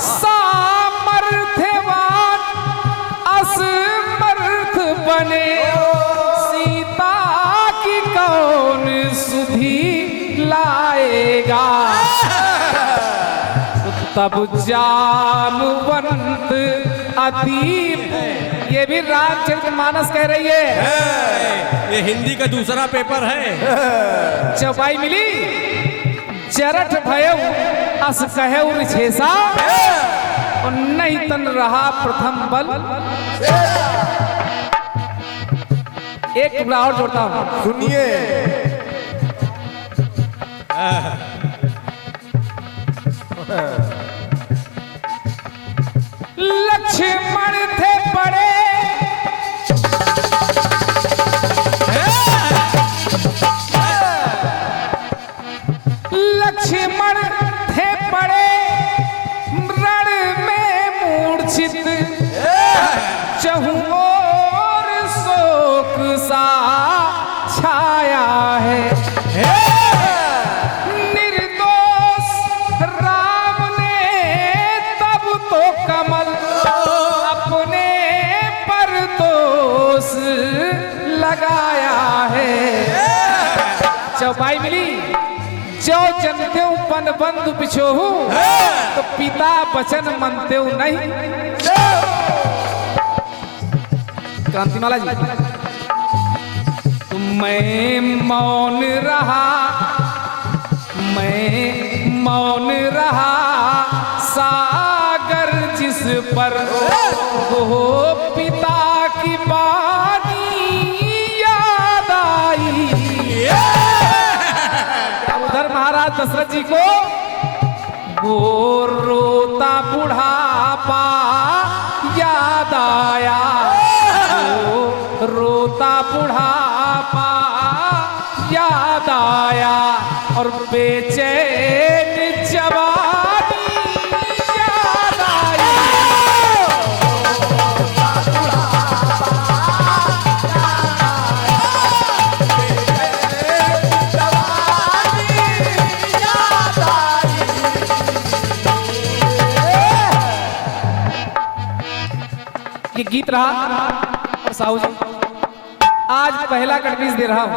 सामर्थ्यवान असमर्थ बने, सीता की कौन सुधि लाएगा। तब जामवंत अदीप, ये भी रामचरितमानस कह रही है। ये हिंदी का दूसरा पेपर है। चौपाई मिली, जरठ भयउ अस कहउ रिछेसा, और नहीं तन रहा प्रथम बल। एक टुकड़ा और जोड़ता हूं, सुनिए। लक्ष्मण थे बड़े लक्ष्मण थे बड़े रण में मूर्छित, चहुं ओर शोक सा छाया है। निर्दोष राम ने तब तो कमल अपने पर दोष लगाया है। चौपाई मिली, जो जनते पन बंधु पिछोहू, तो पिता बचन मनते नहीं। क्रांतिमाला जी, मैं मौन रहा, मैं मौन रहा, सागर जिस पर वो पिता की बानी याद आई। उधर महाराज दशरथ जी को वो रोता बुढ़ापा याद आया, वो रोता बुढ़ापा याद आया, और बेचैन जवानी याद आई। ये गीत रहा। और साहू जी, आज पहला कटपीस दे रहा हूं।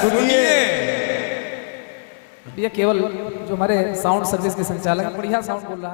सुनिए। ये केवल जो हमारे साउंड सर्विस के संचालक बढ़िया साउंड बोल रहा है।